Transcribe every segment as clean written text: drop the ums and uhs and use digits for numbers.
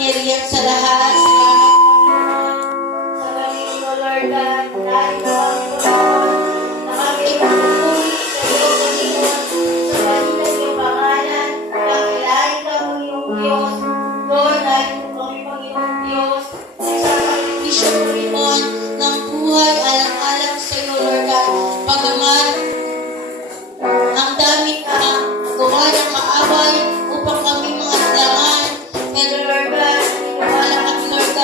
makapangyarihan sa lahat. Sa galing mo, Lord God, dahil mo ang Panginoon, na kami pupuri sa iyo, Panginoon, sa kanilang iyong pangalan, kakilain ka, Panginoong Diyos, Lord, dahil mo kami, Panginoong Diyos, nagsasakripisyo, Panginoon, ng buhay, alang-alang sa iyo, Lord God, pagaman, ang dami ang gawa ng kaaway upang kami mga dalangan. Pero Lord God, niniwala kami, Lord God,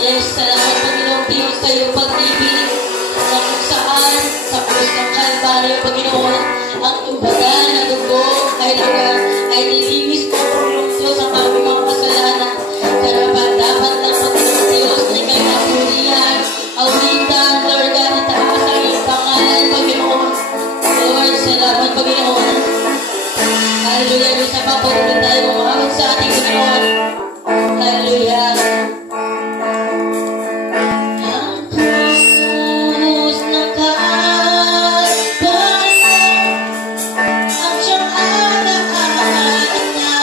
Yes, salamat Panginoon Diyos sa iyong pag-ibig na kung saan sa krus ng Kalbaryo, Panginoon, ang iyong banal na dugo ay lugar ay nilinis mo, Panginoon Diyos, ang aming mga kasalanan. Karapat dapat lang, Panginoon Diyos, na ikay napurihan, awitan, Lord God, itaas ang iyong pangalan, Panginoon. Lord, salamat Panginoon. Hallelujah, Diyos na papatuloy tayo umawit sa ating Panginoon. Hallelujah. Ang krus ng Kalbaryo, ang siyang alaala niya.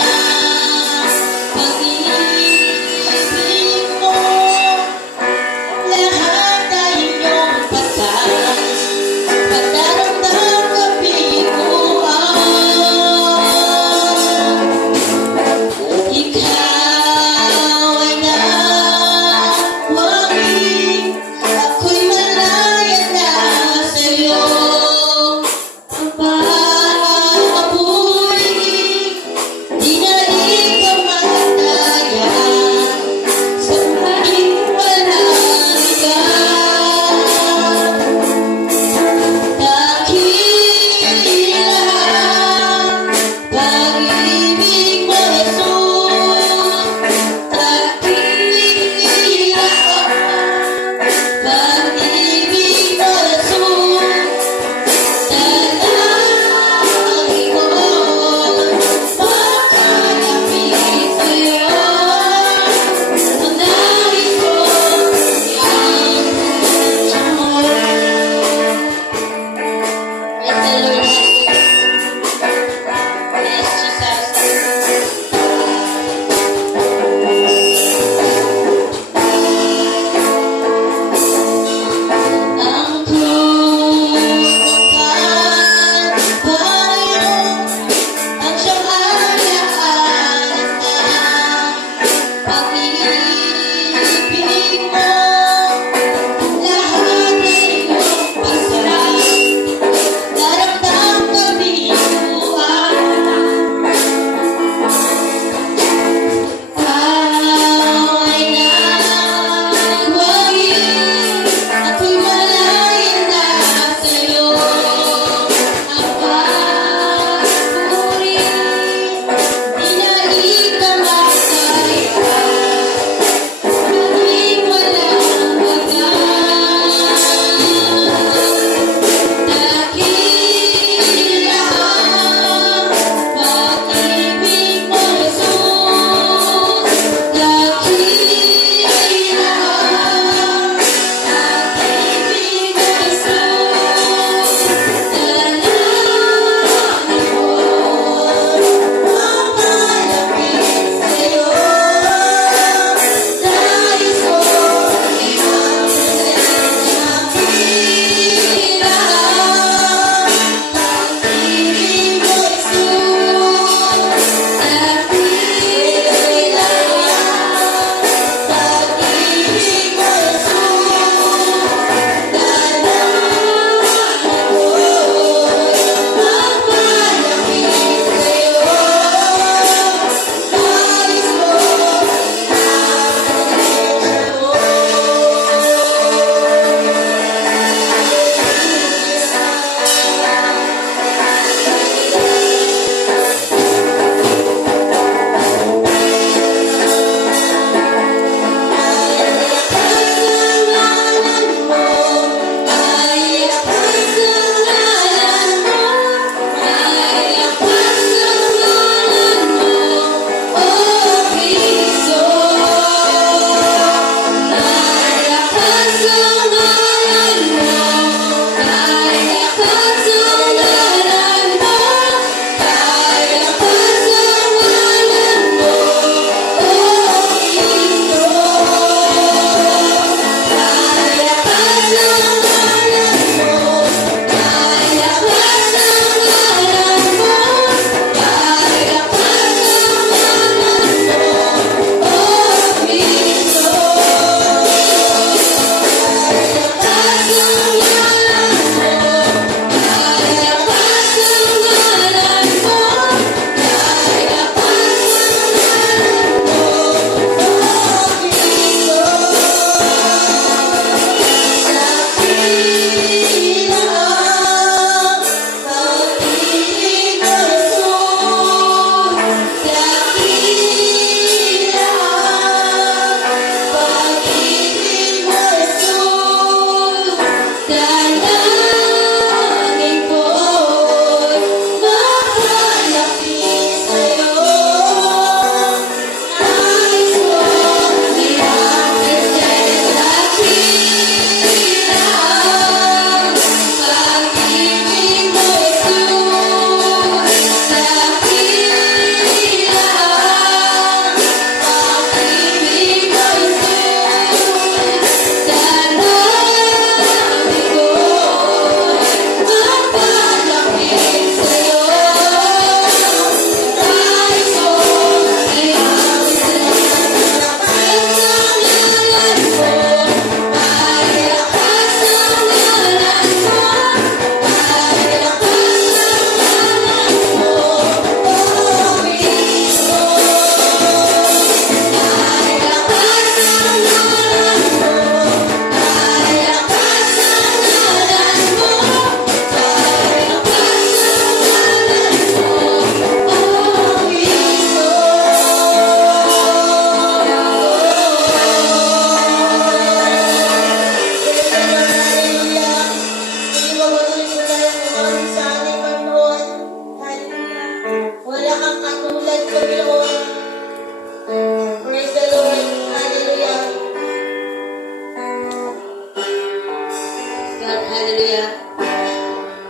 Hallelujah.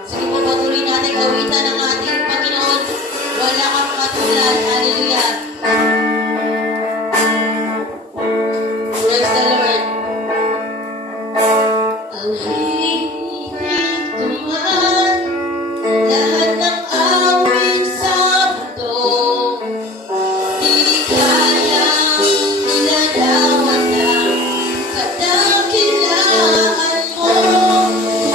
Sige po, patuloy natin kawitan ng ating Panginoon. Wala kang katulad. Hallelujah. Praise the Lord. Awitin ko man lahat ng awit sa mundo. Di kayang ilarawan ng kadakilaan mo.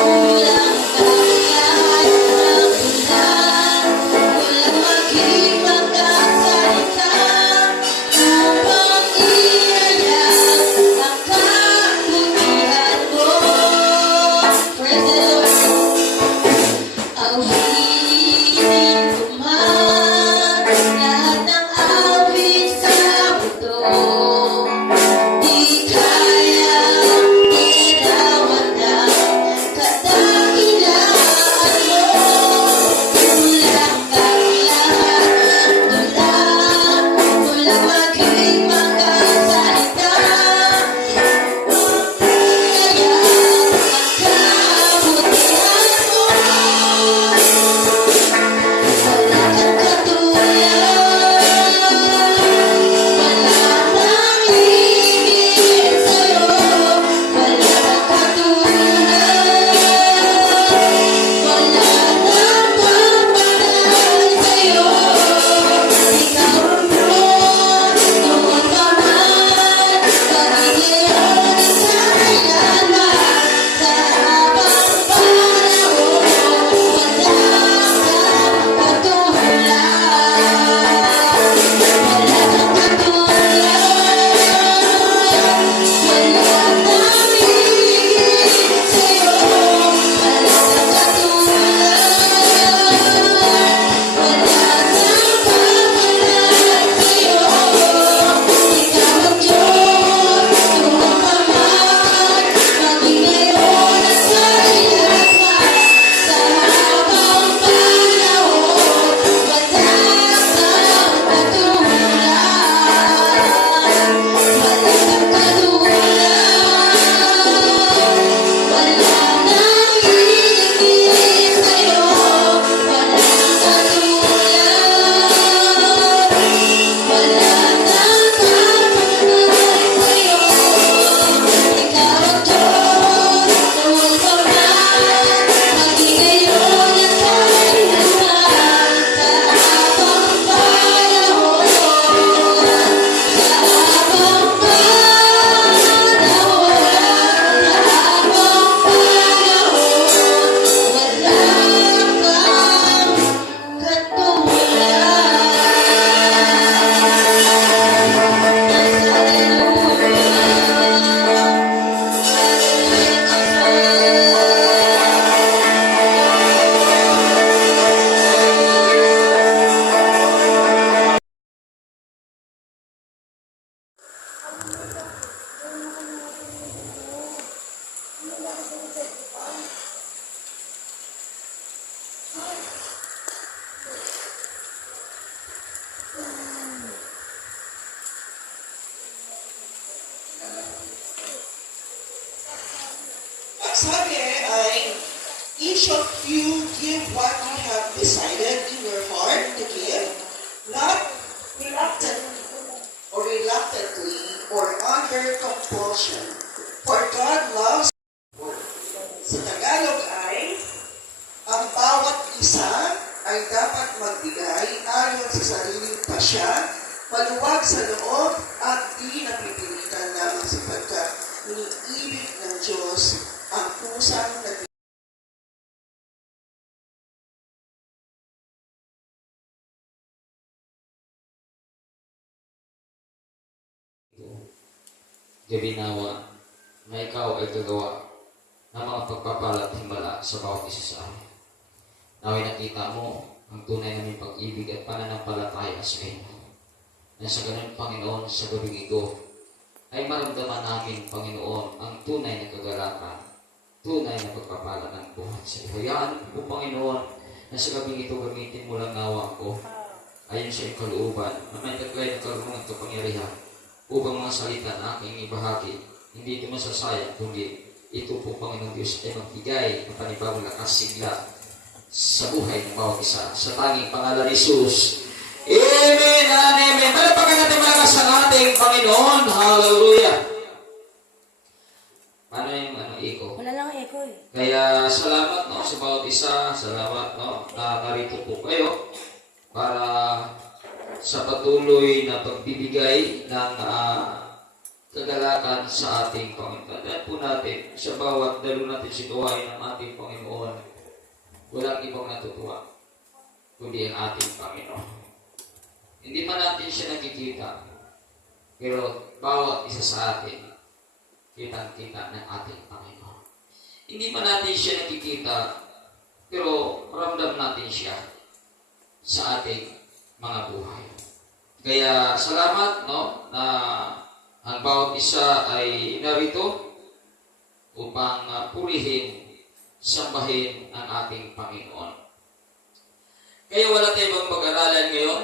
Kulang ang lahat ng ulan. Walang maging magkasalita upang iyayak ang kabutihan mo. Praise the Lord. Awitin ko man lahat ng awit sa mundo. Di kayang ilarawan ng kadakilaan mo. Kulang ang lahat ng tulang. Walang maging magkasalita. Kaya ang kabutihan mo. Wala kang katulad. Wala nang higit sa'yo. Wala kang katulad. Wala nang paparay sa'yo. Ikaw ang Diyos, noon pa man, magiging sa kailanman. Sa habang panahon, wala kang katulad. Wala kang katulad. Wala nang higit sa'yo. Wala kang katulad. Wala nang paparay sa'yo. Ikaw ang Diyos, noon pa man, maging ngayon at sa kailanman. Sa habang panahon, wala kang katulad. Wala kang katulad. Wala nang higit sa'yo. Wala kang katulad. Wala nang paparay sa'yo. Ikaw ang Diyos, noon pa man, maging ngayon at sa kailanman. Sa habang panahon, sa habang panahon, sa habang panahon, wala kang Ang sabi ay, each of you give what you have decided in your heart to give, not reluctantly or under compulsion. For God loves. Sa Tagalog ay, ang bawat isa ay dapat magbigay ayon sa sariling pasya, maluwag sa loob at di napipilitan lamang sapagkat iniibig ng Diyos ang pusang nag Gabi nawa na ikaw ay gagawa ng mga pagpapala at himala sa bawat isa sa amin. Naway nakita mo ang tunay naming pag-ibig at pananampalataya sa iyo. Na sa ganun, Panginoon, sa gabing ito, ay maramdaman namin, Panginoon, ang tunay na kagalakan, tunay na pagpapala ng buhat sa iyo. Hayaan mo, Panginoon, na sa gabing ito gamitin mo lang nawa ko ayon sa iyong kalooban na may taglay ng karunungan at kapangyarihan upang mga salita na aking ibahagi, hindi ito masasayang, kundi ito po, Panginoong Diyos, ay magbigay ng panibagong lakas sigla sa buhay ng bawat isa. Sa tanging pangalan ni Jesus. Amen and amen. Palapakan natin malakas ang ating Panginoon. Hallelujah. Paano yung iko? Wala lang echo eh. Kaya salamat no, sa bawat isa. Salamat no, na narito po kayo para sa patuloy na pagbibigay ng kagalakan sa ating Panginoon. Tandaan po natin, sa bawat dalo natin situahin ng ating Panginoon, walang ibang natutuwa, kundi ang ating Panginoon. Hindi pa natin siya nakikita, pero bawat isa sa atin, kitang-kita ng ating Panginoon. Hindi pa natin siya nakikita, pero ramdam natin siya sa ating mga buhay. Kaya salamat no, na ang bawat isa ay narito upang purihin, sambahin ang ating Panginoon. Kaya wala tayong ibang pag-aralan ngayon,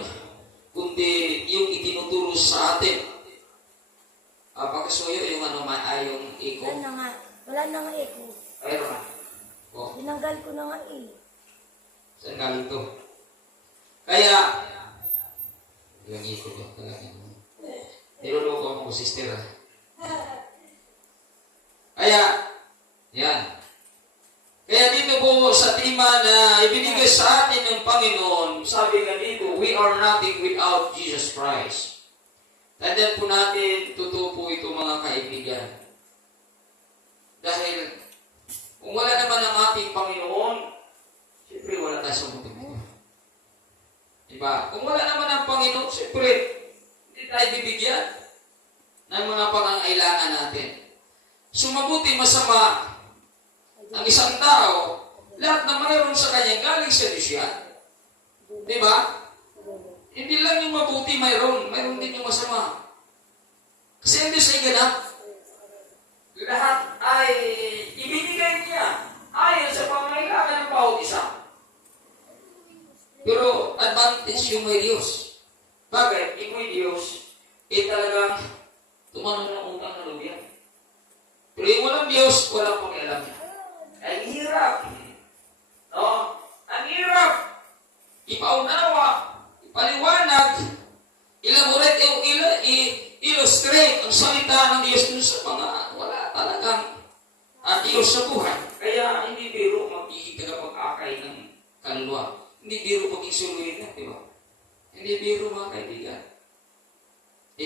kundi yung itinuturo sa atin. Pakisuyo yung yung iko. Wala na nga. Wala na nga echo. Ayun na. Oh, Tinanggal ko na nga eh. saan galing to? Kaya, yung iko ko talaga. Niloloko mo, sister. Kaya, yan. Kaya dito po sa tema na ibinigay sa atin ng Panginoon, sabi nga dito, we are nothing without Jesus Christ. Tandaan po natin, totoo po ito mga kaibigan. Dahil, kung wala naman ang ating Panginoon, siyempre wala tayo sa mundo. Diba? Kung wala naman ang Panginoon, siyempre, hindi tayo bibigyan ng mga pangangailangan natin. Sumabuti masama, ang isang tao, lahat na mayroon sa kanya, galing sa Diyos yan. Diba? Hindi lang yung mabuti mayroon din yung masama. Kasi ang Diyos ay ganap. Lahat ay ibinigay niya ayon sa pangangailangan ng bawat isa. Pero advantage yung may Diyos. Bakit? Yung may Diyos, talagang tumanong ng utang na loob yan. Pero yung walang Diyos, walang pakialam. Ang hirap. No? Ang hirap. Ipaunawa, ipaliwanag, elaborate, illustrate ang salita ng Diyos dun sa mga wala talagang Diyos sa buhay. Kaya hindi biro magiging tagapag-akay ng kaluluwa. Hindi biro maging suluhin na, di ba? Hindi biro mga kaibigan.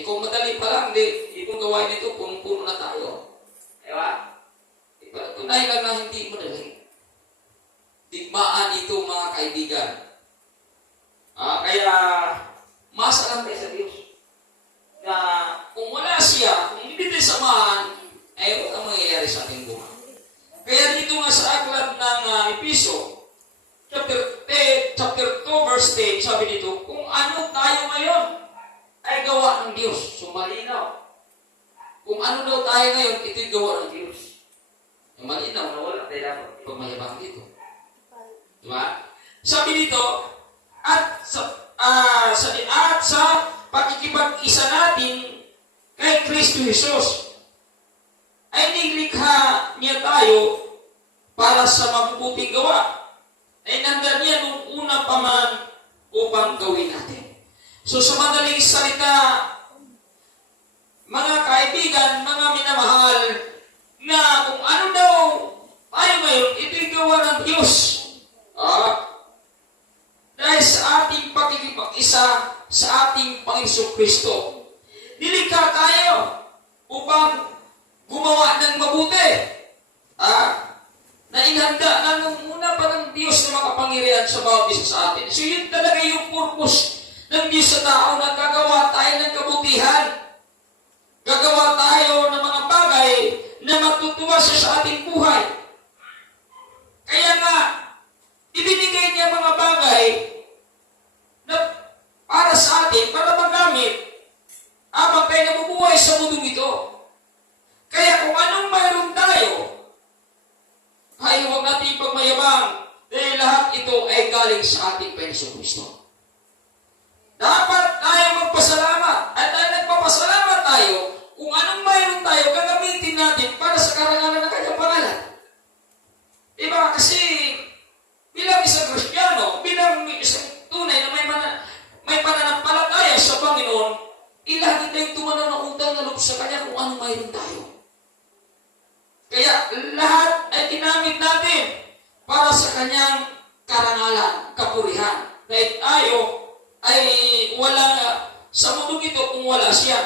Kung madali pa lang, itong gawain ito, punong-puno na tayo. Di ba? Tunay lang na hindi madali. Digmaan ito mga kaibigan. Kaya, masa lang tayo sa Diyos. Na kung wala siya, kung hindi tayo samahan, ay wala mangyayari sa ating buhay. Kaya dito nga sa aklat ng Episo, chapter 2, verse 10, sabi dito, kung ano tayo ngayon, ay gawa ng Diyos. So, malinaw. Kung ano daw tayo ngayon, ito'y gawa ng Diyos. Yung malinaw na wala tayo dapat pagmayabang dito. Diba? Sabi dito, at sa pakikipag-isa natin kay Kristo Jesus, ay nilikha niya tayo para sa mabubuting gawa. Ay nandyan niya nung una pa man upang gawin natin. So sa madaling salita, mga kaibigan, mga minamahal, na kung ano daw tayo ngayon, ito'y gawa ng Diyos. Dahil sa ating pakikipag-isa sa ating Panginoon Kristo. Nilikha tayo upang gumawa ng mabuti. Na inhanda na nung una pa ng Diyos na makapangyarihan sa bawat isa sa atin. So yun talaga yung purpose ng Diyos sa tao na gagawa tayo ng kabutihan. Gagawa tayo ng mga bagay na matutuwa siya sa ating buhay. Kaya nga, ibinigay niya mga bagay na para sa atin, para magamit habang tayo nabubuhay sa mundong ito. Kaya kung anong mayroon tayo, ay huwag natin ipagmayabang dahil lahat ito ay galing sa ating Panginoon Kristo. Dapat tayo magpasalamat at dahil nagpapasalamat tayo, kung anong mayroon tayo, gagamitin natin para sa karangalan ng kanyang pangalan. lahat ay ginamit natin para sa kanyang karangalan, kapurihan. Dahil tayo ay walang sa mundong ito kung wala siya.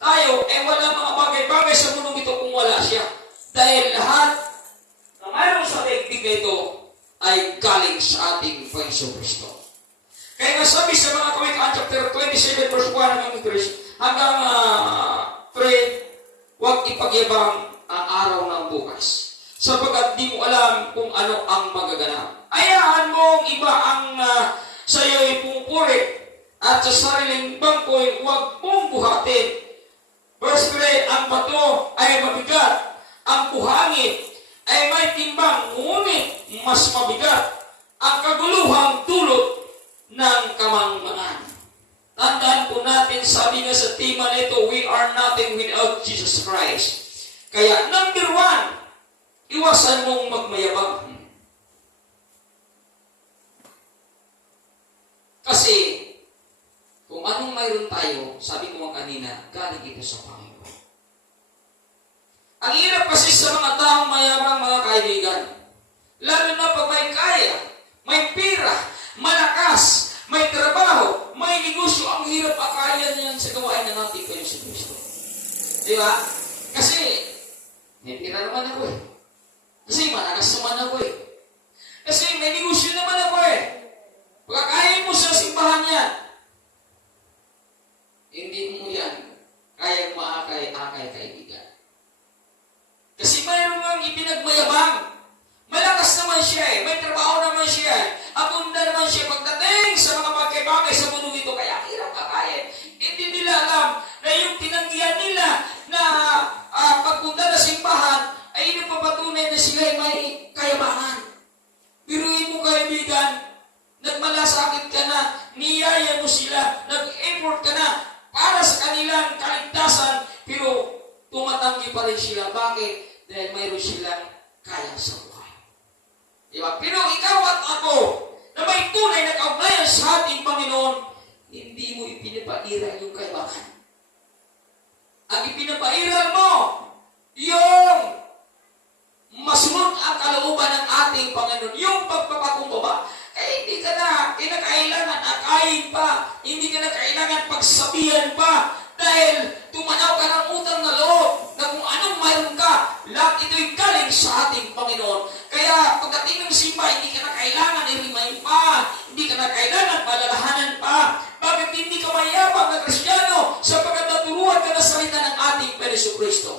Tayo ay wala mga bagay-bagay sa mundong ito kung wala siya. Dahil lahat na mayroon sa daigdig na ito ay galing sa ating Panginoon Kristo. Kaya nga sabi sa mga Kawikaan chapter 27 verse 1 hanggang 3, huwag ipagyabang ang araw ng bukas, sapagkat di mo alam kung ano ang magaganap. Ayahan mong iba ang sa iyo'y pumupuri, at sa sariling bangko'y huwag mong buhatin. Verse 3, ang bato ay mabigat, ang buhangin ay may timbang, ngunit mas mabigat ang kaguluhang dulot ng kamangmangan. Tandaan po natin, sabi nga sa tema na ito, we are nothing without Jesus Christ. Kaya number 1, iwasan mong magmayabang. Kasi, kung anong mayroon tayo, sabi ko nga kanina, galing ito sa Panginoon. Ang hirap kasi sa mga taong mayabang, mga kaibigan. Lalo na pag may kaya, may pira, malakas, may trabaho, may negosyo, ang hirap akaya niyan sa gawain na natin kayo sa Kristo. Di ba? Kasi, may pira naman ako eh. Kasi malakas naman ako eh. Kasi may negosyo naman ako eh. Pagkakain mo sa simbahan yan, hindi mo yan kayang maakay-akay, kaibigan. Kasi mayroon ang ipinagmayabang. Malakas naman siya eh. May trabaho naman siya eh. Abunda naman siya pagdating sa mga bagay-bagay sa mundo ito. Kaya hirap kakain. Hindi nila alam na yung tinanggihan nila na pagpunta na simbahan ay inipapatunay na sila ay may kayabangan. Biruin mo, kaibigan, nagmalasakit ka na, niyaya mo sila, nag-effort ka na para sa kanilang kaligtasan, pero tumatanggi pa rin sila. Bakit? Dahil mayroon silang kaya sa buhay. Diba? Pero ikaw at ako, na may tunay na kaugnayan sa ating Panginoon, hindi mo ipinapairal yung kaibahan. Ang ipinapairal mo, yung masunod ang kalooban ng ating Panginoon, yung pagpapakumbaba. Eh, hindi ka na kinakailangan akayin pa, hindi ka na kailangan pagsabihan pa, dahil tumanaw ka ng utang na loob na kung anong mayroon ka, lahat ito'y galing sa ating Panginoon. Kaya pagdating ng simba, hindi ka na kailangan i-remind pa, hindi ka na kailangan palalahanan pa. Bakit hindi ka mayabang na Kristiyano? Sapagkat naturuan ka na salita ng ating Panginoon Kristo.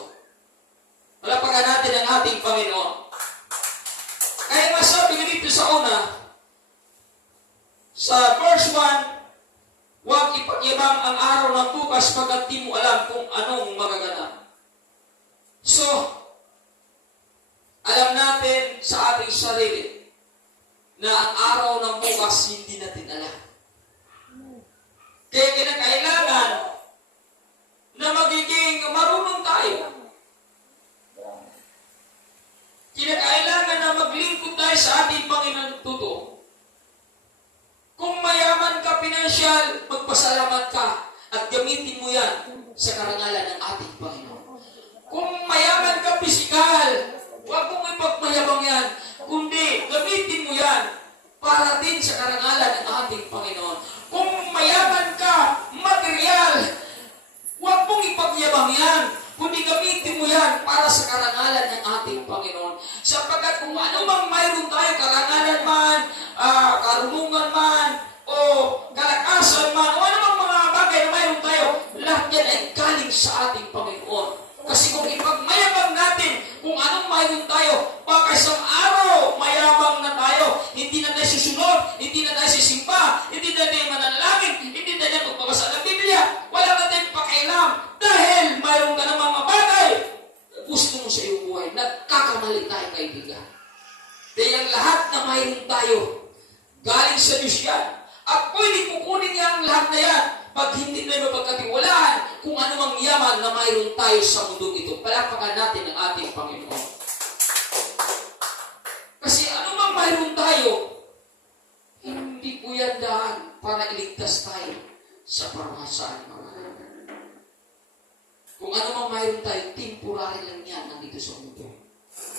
Palapagan natin ang ating Panginoon. Kaya masabi dito sa una, sa verse 1, huwag ipagyabang ang araw ng bukas pagkat di mo alam kung anong magaganap. So, alam natin sa ating sarili na ang araw ng bukas hindi natin alam. Kaya kinakailangan na magiging marunong tayo. Kinakailangan na maglingkod tayo sa ating Panginoon totoo. Kung mayaman ka pinansyal, magpasalamat ka at gamitin mo yan sa karangalan ng ating Panginoon. Kung mayaman ka pisikal, huwag mong ipagmayabang yan, kundi gamitin mo yan para din sa karangalan ng ating Panginoon. Kung mayaman ka material, huwag mong ipagyabang yan, kundi gamitin mo yan para sa karangalan ng ating Panginoon. Sapagkat kung ano mang mayroon tayo, karangalan man, karunungan man, o kalakasan man, o ano mang mga bagay na mayroon tayo, lahat yan ay galing sa ating Panginoon. Kasi kung ipagmayabang natin kung anong mayroon tayo, baka isang araw mayabang na tayo, hindi na tayo susunod, hindi na tayo sisimba, hindi na tayo manalangin, hindi na tayo magbabasa ng Biblia, wala na tayong pakialam, dahil mayroon ka ng mga bagay na gusto mo sa iyong buhay. Nagkakamali tayo, kaibigan. Dahil ang lahat na mayroon tayo, galing sa Diyos yan. At pwede kukunin niya ang lahat na yan pag hindi na mapagkatiwalaan kung ano mang yaman na mayroon tayo sa mundong ito. Palapakan natin ang ating Panginoon. Kasi ano mang mayroon tayo, hindi po yan daan para iligtas tayo sa parahasaan, mga kaibigan. Kung ano mang mayroon tayo, temporary lang yan nandito sa mundo.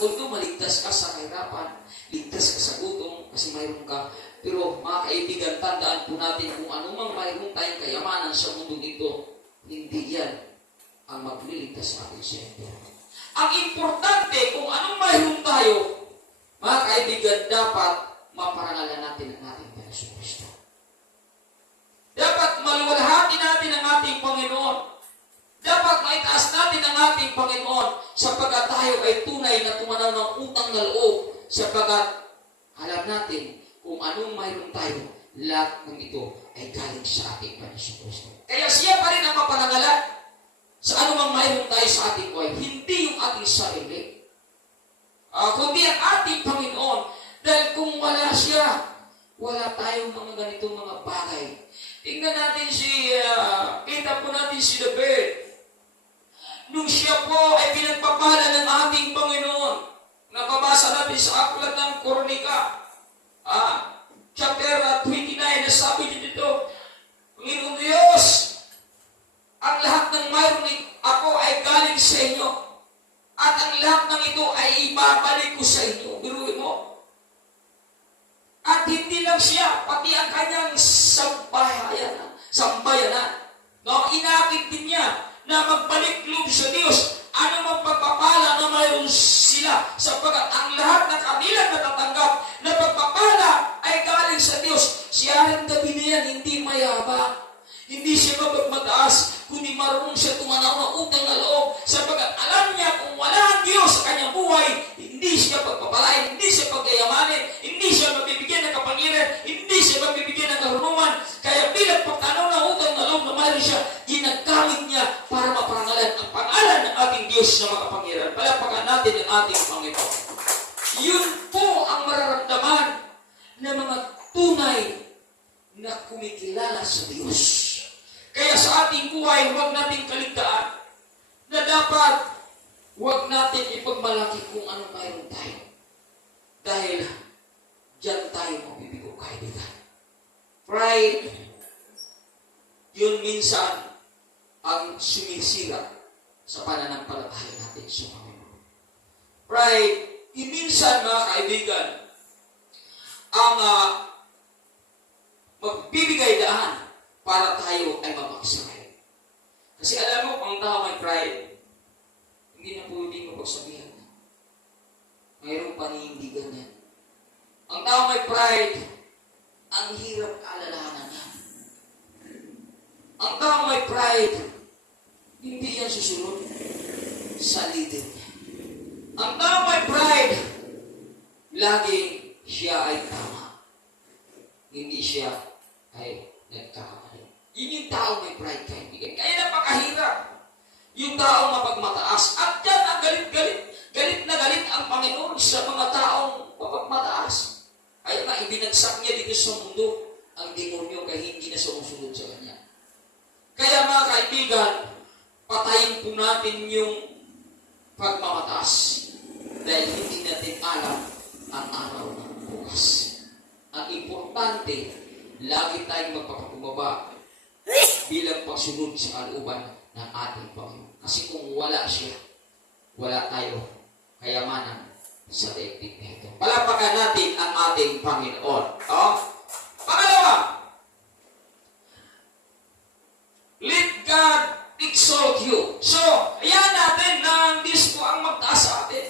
although maligtas ka sa kahirapan, ligtas ka sa gutom, kasi mayroon ka, pero mga kaibigan, tandaan po natin kung anumang mayroon tayong kayamanan sa mundong ito, hindi yan ang magliligtas sa atin sa ito. Ang importante, kung anong mayroon tayo, mga kaibigan, dapat maparangalan natin ang ating Panginoon Kristo. Dapat maluwalhati natin ang ating Panginoon. Dapat maitaas natin ang ating Panginoon sapagkat tayo ay tunay na tumanaw ng utang na loob sapagkat alam natin kung anong mayroon tayo, lahat ng ito ay galing sa ating Panginoon Kristo. Kaya siya pa rin ang maparangalan sa anumang mayroon tayo sa ating buhay, hindi yung ating sarili. Kundi ang ating Panginoon. Dahil kung wala siya, wala tayong mga ganitong mga bagay. Tingnan natin kita po natin si David. Nung siya po ay pinagpapala ng ating Panginoon, nababasa natin sa aklat ng Kronika, chapter 29, nasabi dito, Panginoon Diyos, ang lahat ng mayroon ako ay galing sa inyo, at ang lahat ng ito ay ibabalik ko sa inyo. Biruin mo. At hindi lang siya, pati ang kanyang sambayanan. No, inakit din niya na magbalik loob sa Diyos. Ano mang pagpapala na mayroon sila, sapagkat ang lahat na kanilang natatanggap na pagpapala ay galing sa Diyos. Siya rin gabi na yan, hindi mayabang. Hindi siya mapagmataas, kundi marunong siya tumanaw ng utang na loob, sapagkat alam niya kung wala ang Diyos sa kanyang buhay, hindi siya pagpapalain, hindi siya paggayamanin, hindi siya mabibigyan ng kapangyarihan, hindi siya mabibigyan ng karunungan. Kaya bilang pagtanaw ng utang na loob na mayroon siya, ginagamit niya para maparangalan ang pangalan ng ating Diyos na makapangyarihan. Palapakan natin ang ating Panginoon. Yun po ang mararamdaman ng mga tunay na kumikilala sa Diyos. Kaya sa ating buhay, huwag natin kaligtaan na dapat huwag natin ipagmalaki kung anong mayroon tayo. Dahil diyan tayo mabibigo, kaibigan. Pride, yun minsan ang sumisira sa pananampalataya natin sa Panginoon. Pride, yun minsan mga kaibigan, ang magbibigay daan para tayo ay mapagsabi. Kasi alam mo, kung ang tao may pride, hindi na pwedeng mapagsabihan. Mayroong paninindigan yan. Ang tao may pride, ang hirap alalahanan niya. Ang tao may pride, hindi yan susunod sa leader niya. Ang tao may pride, laging siya ay tama. Hindi siya ay nagkakamali. Yun yung tao may pride, kaibigan. Kaya napakahirap. Yung tao mapagmataas. At yan ang galit na galit ang Panginoon sa mga taong mapagmataas. Kaya nga, ibinagsak niya dito sa mundo ang demonyo kaya hindi na sumusunod sa kanya. Kaya mga kaibigan, patayin po natin yung pagmamataas dahil hindi natin alam ang araw ng bukas. Ang importante, lagi tayong magpapakumbaba bilang pagsunod sa kalooban ng ating Panginoon. Kasi kung wala siya, wala tayo kayamanan sa daigdig na ito. Palapakan natin ang ating Panginoon. Pangalawa, let God exalt you. So, ayan natin na ang Diyos po ang magtaas sa atin.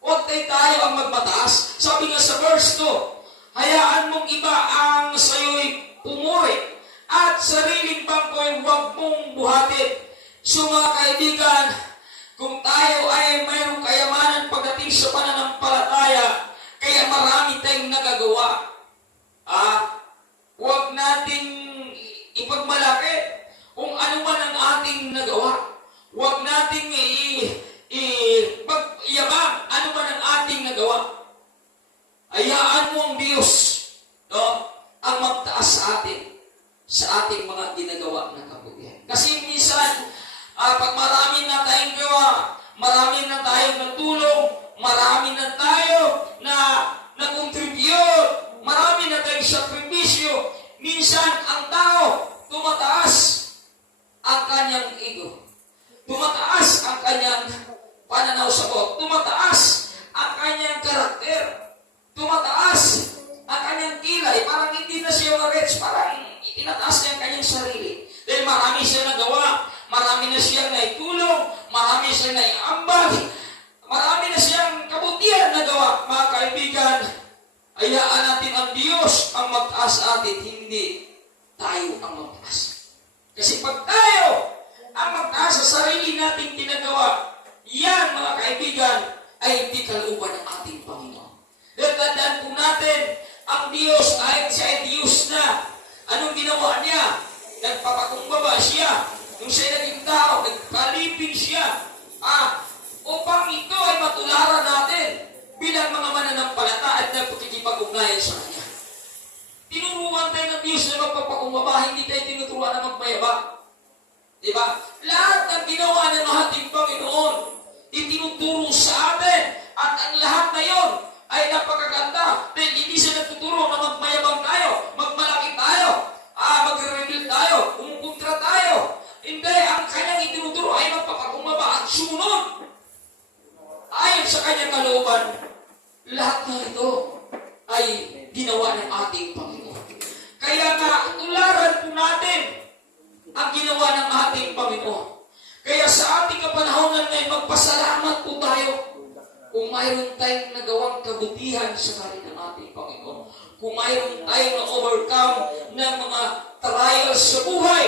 Huwag tayo ang magmataas. Sabi nga sa verse 2, hayaan mong iba ang sa'yo'y pumuri at sariling bangko'y huwag mong buhatin. So mga kaibigan, kung tayo ay mayroong kayamanan pagdating sa pananampalataya, kaya marami tayong nagagawa, huwag nating ipagmalaki kung ano man ang ating nagawa. Huwag nating ipag-iyabang ano man ang ating nagawa. Hayaan mo ang Diyos, ang magtaas sa atin, sa ating mga ginagawa ng kabutihan. Kasi minsan, pag marami na tayong gawa, marami na tayong natulong, marami na tayo na nag-contribute, Hayaan natin ang Diyos ang magtaas sa atin, hindi tayo ang magtaas. Kasi pag tayo ang magtaas sa sarili nating ginagawa, yan mga kaibigan, ay hindi kalooban ng ating Panginoon. Dahil tandaan po natin, ang Diyos, kahit siya ay Diyos na, anong ginawa niya? Nagpapakumbaba siya. Nung siya naging tao, nagpalipin siya. Upang ito ay matularan natin bilang mga mananampalata at nagpakikipag-ugnayan sa Kanya. Tinuruan tayo ng Diyos na magpapakumbaba, hindi tayo tinuturuan na magmayabang. Diba? Lahat ng ginawa ng ating Panginoon, itinuturo sa atin. At ang lahat na yon ay napakaganda. Dahil hindi siya nagtuturo na magmayabang tayo, magmalaki tayo, magre-reveal tayo, umukontra tayo. Hindi, ang kanyang itinuturo ay magpapakumbaba at sumunod. Ayon sa kanyang kalooban, lahat na ito ay ginawa ng ating Panginoon. Kaya nga, tularan po natin ang ginawa ng ating Panginoon. Kaya sa ating kapanahonan ngayon, magpasalamat po tayo kung mayroon tayong nagawang kabutihan sa karin ng ating Panginoon. Kung mayroon tayong na-overcome ng mga trials sa buhay,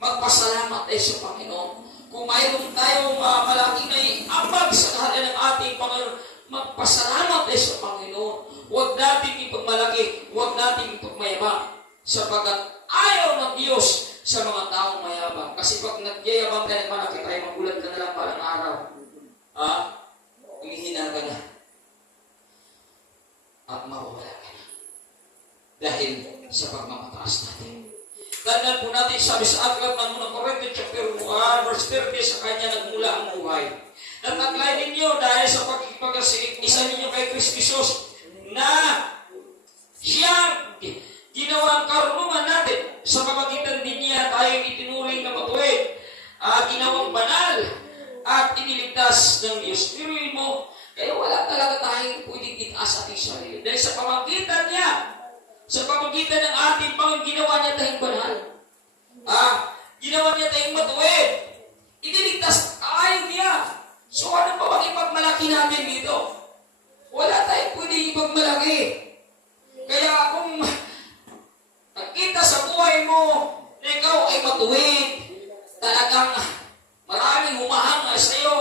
magpasalamat tayo sa Panginoon. Kung mayroon tayong malaking naiambag sa karin ng ating Panginoon, magpasalamat tayo sa Panginoon. Huwag natin ipagmalaki, huwag natin ipagmayabang, sapagkat ayaw ng Diyos sa mga taong mayabang. Kasi pag nagyayabang tayo ng malaki tayo, magulat ka na lang parang araw. Umihina ka na. At mawawala ka na. Dahil sa pagmamataas natin. Tandaan po natin, sabi sa aklat ng unang Corintians chapter 1, verse 30, sa kanya nagmula ang buhay. Nataglay ninyo dahil sa pagkikipag-isa ninyo kay Kristo Jesus na siyang ginawang karunungan natin sa pamagitan din niya tayong itinuring na matuwid, ginawang banal at iniligtas ng Diyos. Piruin mo, kaya wala talaga tayong pwedeng itaas ating sarili. Dahil sa pamagitan niya, sa pamagitan ng ating Panginoon, ginawa niya tayong banal. Ginawa niya tayong matuwid. Iniligtas tayo niya. So ano pa bang ipagmalaki natin dito? Wala tayong pwedeng ipagmalaki. Kaya kung nakita sa buhay mo na ikaw ay matuwid, talagang maraming humahanga sa iyo,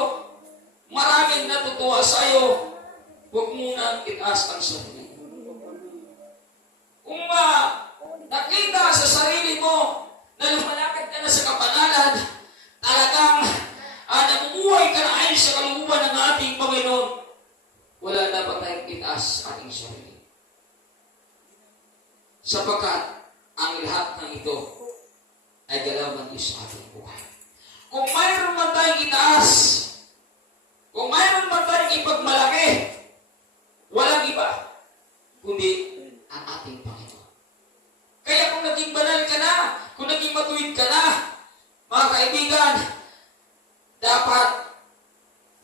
maraming natutuwa sa iyo, huwag muna itaas ang sarili. Kung nakita sa sarili mo na lumalakad ka na sa kapanalan, talagang namumuhay ka na ayon sa kalooban ng ating Panginoon, wala dapat tayong itaas ating sarili. Sapagkat ang lahat ng ito ay galaw ng Diyos sa ating buhay. Kung mayroon man tayong itaas, kung mayroon man tayong ipagmalaki, walang iba, kundi ang ating Panginoon. Kaya kung naging banal ka na, kung naging matuwid ka na, mga kaibigan, dapat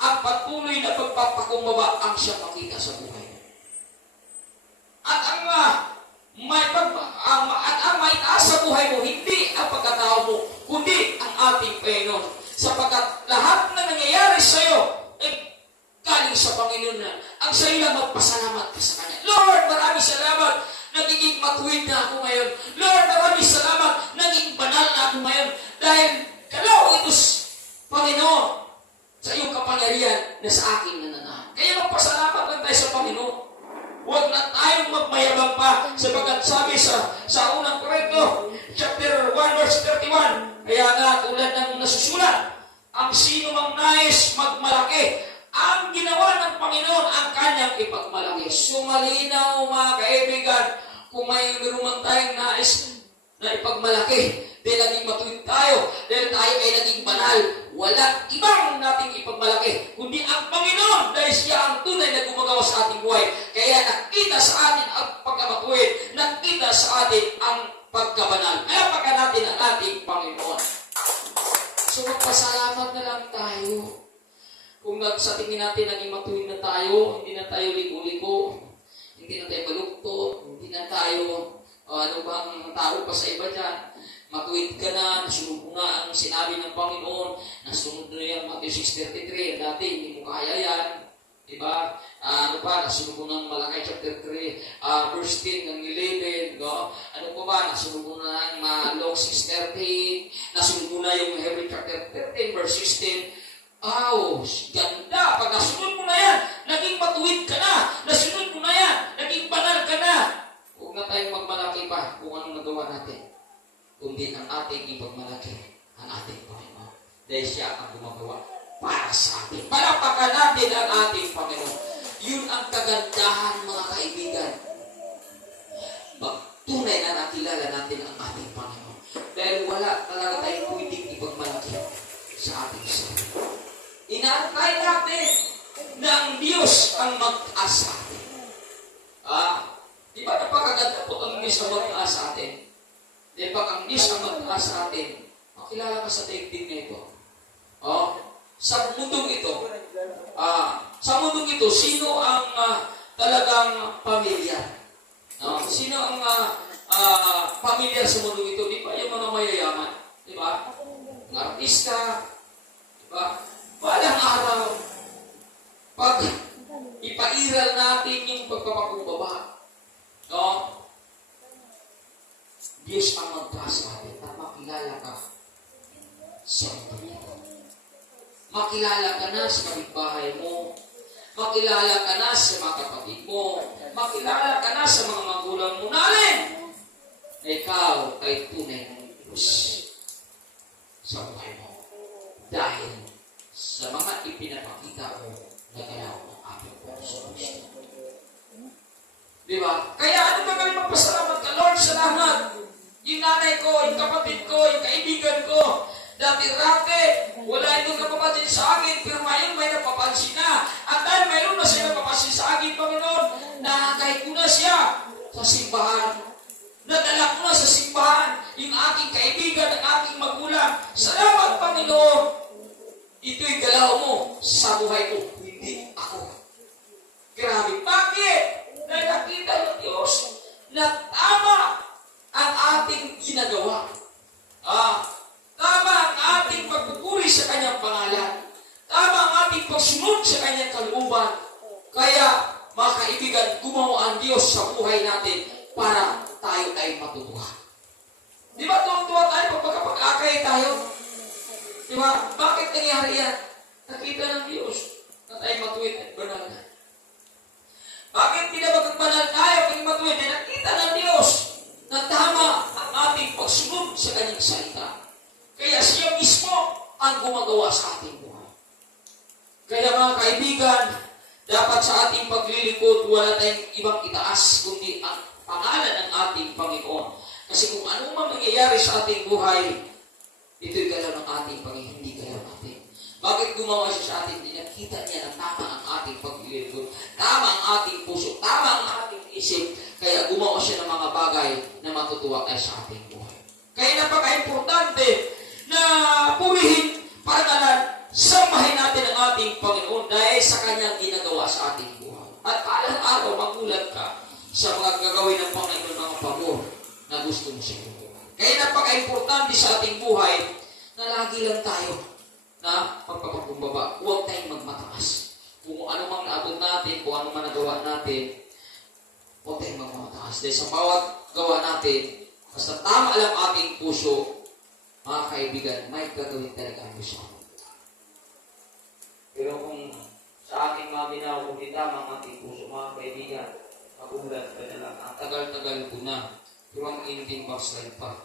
ang patuloy na pagpapakumbaba ang siyang makita sa buhay. At ang maitaas sa buhay mo, hindi ang pagkatao mo, kundi ang ating Panginoon. Sapagkat lahat na nangyayari sa iyo ay galing sa Panginoon na ang sa iyo lang magpasalamat ka sa Kanya. Lord, maraming salamat, nagiging matuwid na ako ngayon. Lord, maraming salamat, naging banal na ako ngayon. Dahil kalaw ito, Panginoon, sa iyong kapangyarihan na sa akin nananahan. Kaya magpasalamat lang tayo sa Panginoon. Huwag na tayong magmayabang pa, sapagkat sabi sa unang Korinto, chapter 1, verse 31, kaya nga tulad ng nasusulat, ang sino mang nais magmalaki, ang ginawa ng Panginoon ang kanyang ipagmalaki. So malinaw mga kaibigan, kung may meron tayong nais na ipagmalaki, dahil naging matuwid tayo, dahil tayo ay naging banal, walang ibang nating ipagmalaki, kundi ang Panginoon, dahil siya ang tunay na gumagawa sa ating buhay. Kaya nakita sa atin ang pagkamatuwid, nakita sa atin ang pagkabanal. Kaya pagka natin ang ating Panginoon. So magpasalamat na lang tayo. Kung sa tingin natin naging matuwid na tayo, hindi na tayo liko-liko, hindi na tayo baluktot, hindi na tayo ano bang tao pa sa iba dyan. Matuwid ka na, nasunod mo na ang sinabi ng Panginoon, nasunod na yung Matthew 6:33, dati hindi mo kaya yan, diba? Ano pa, nasunod mo ng Malakay chapter 3, verse 10 ng 11, no? Ano pa ba, nasunod mo na ng Luke 6:13, nasunod mo na yung Hebrew chapter 13, verse 16. Ganda! Pag nasunod mo na yan, naging matuwid ka na, nasunod mo na yan, naging banal ka na. Huwag na tayong magmalaki pa kung anong nagawa natin, kundi ang ating ipagmalaki, ang ating Panginoon. Dahil siya ang gumagawa para sa atin. Palapakan natin ang ating Panginoon. Yun ang kagandahan, mga kaibigan. Tunay na nakilala natin ang ating Panginoon. Dahil wala talaga tayong pwedeng ipagmalaki sa ating sarili. Inaantay natin na ang Diyos ang mag-taas sa atin. Di ba napakaganda po ang Diyos ang mag-taas sa atin? Dahil pag ang Diyos ang mag-taas sa atin, makilala ka sa daigdig na ito. Sa mundong ito, sino ang talagang pamilya? Sino ang pamilya sa mundong ito? Di ba yung mga mayayaman? Di ba? Ang artista, di ba? Balang araw, pag ipairal natin yung pagpapakumbaba, Diyos ang magtaas sa atin at makilala ka sa mundo ito. Makilala ka na sa kapitbahay mo. Makilala ka na sa mga kapatid mo. Makilala ka na sa mga magulang mo natin. Na ikaw ay tunay ng Diyos sa buhay mo. Dahil sa mga ipinapakita mo na galaw ng ating Panginoon. Di ba? Kaya ano ba kami magpasalamat ka, Lord, sa lahat? Yung nanay ko, yung kapatid ko, yung kaibigan ko, dati-rate, wala itong napapansin sa akin, pero ngayon may napapansin na. At dahil mayroon na siya napapansin sa akin, Panginoon, nakakay ko na siya sa simbahan. Nadala ko na sa simbahan yung aking kaibigan, ang aking magulang. Salamat, Panginoon. Ito'y galaw mo sa buhay ko, hindi ako. Grabe. Bakit? Dahil nakita ng Diyos na tama ang ating ginagawa. Tama ang ating pagpupuri sa kanyang pangalan. Tama ang ating pagsunod sa kanyang kalooban. Kaya, mga kaibigan, gumawa ang Diyos sa buhay natin para tayo ay matutuwa. Di ba tuwa tayo pag magkapag-akay tayo? Di ba? Bakit nangyari yan? Nakita ng Diyos na tayo matuwid at banal na. Bakit pinabagagbanal tayo kung matuwid na nakita ng Diyos na tama ang ating pagsunod sa kanyang salita? Kaya siya mismo ang gumagawa sa ating buhay. Kaya mga kaibigan, dapat sa ating paglilingkod, wala tayong ibang itaas kundi ang pangalan ng ating Panginoon. Kasi kung ano man mangyayari sa ating buhay, ito'y galaw ng ating Panginoon, hindi galaw natin. Bakit gumawa siya sa atin? Nakita niya na tama ang ating paglilingkod, tama ang ating puso, tama ang ating isip, kaya gumawa siya ng mga bagay na matutuwa tayo sa ating buhay. Kaya napaka-importante na purihin, paralan, samahin natin ang ating Panginoon dahil sa kanyang ginagawa sa ating buhay. At alang araw, magulat ka sa mga gagawin ng Panginoon, mga pabor na gusto mo siya. Kaya napaka-importante sa ating buhay na lagi lang tayo na pagpapakumbaba. Huwag tayong magmataas. Kung ano mang naabot natin, kung ano man nagawa natin, huwag tayong magmataas. Dahil sa bawat gawa natin, basta tama lang ating puso, mga kaibigan, may gagawin talaga ang Diyos. Pero kung sa ating mga binaw, kung di tama ang ating puso, mga kaibigan, magulat ka na lang. Ang tagal-tagal ko na, pero ang ending backslide pa.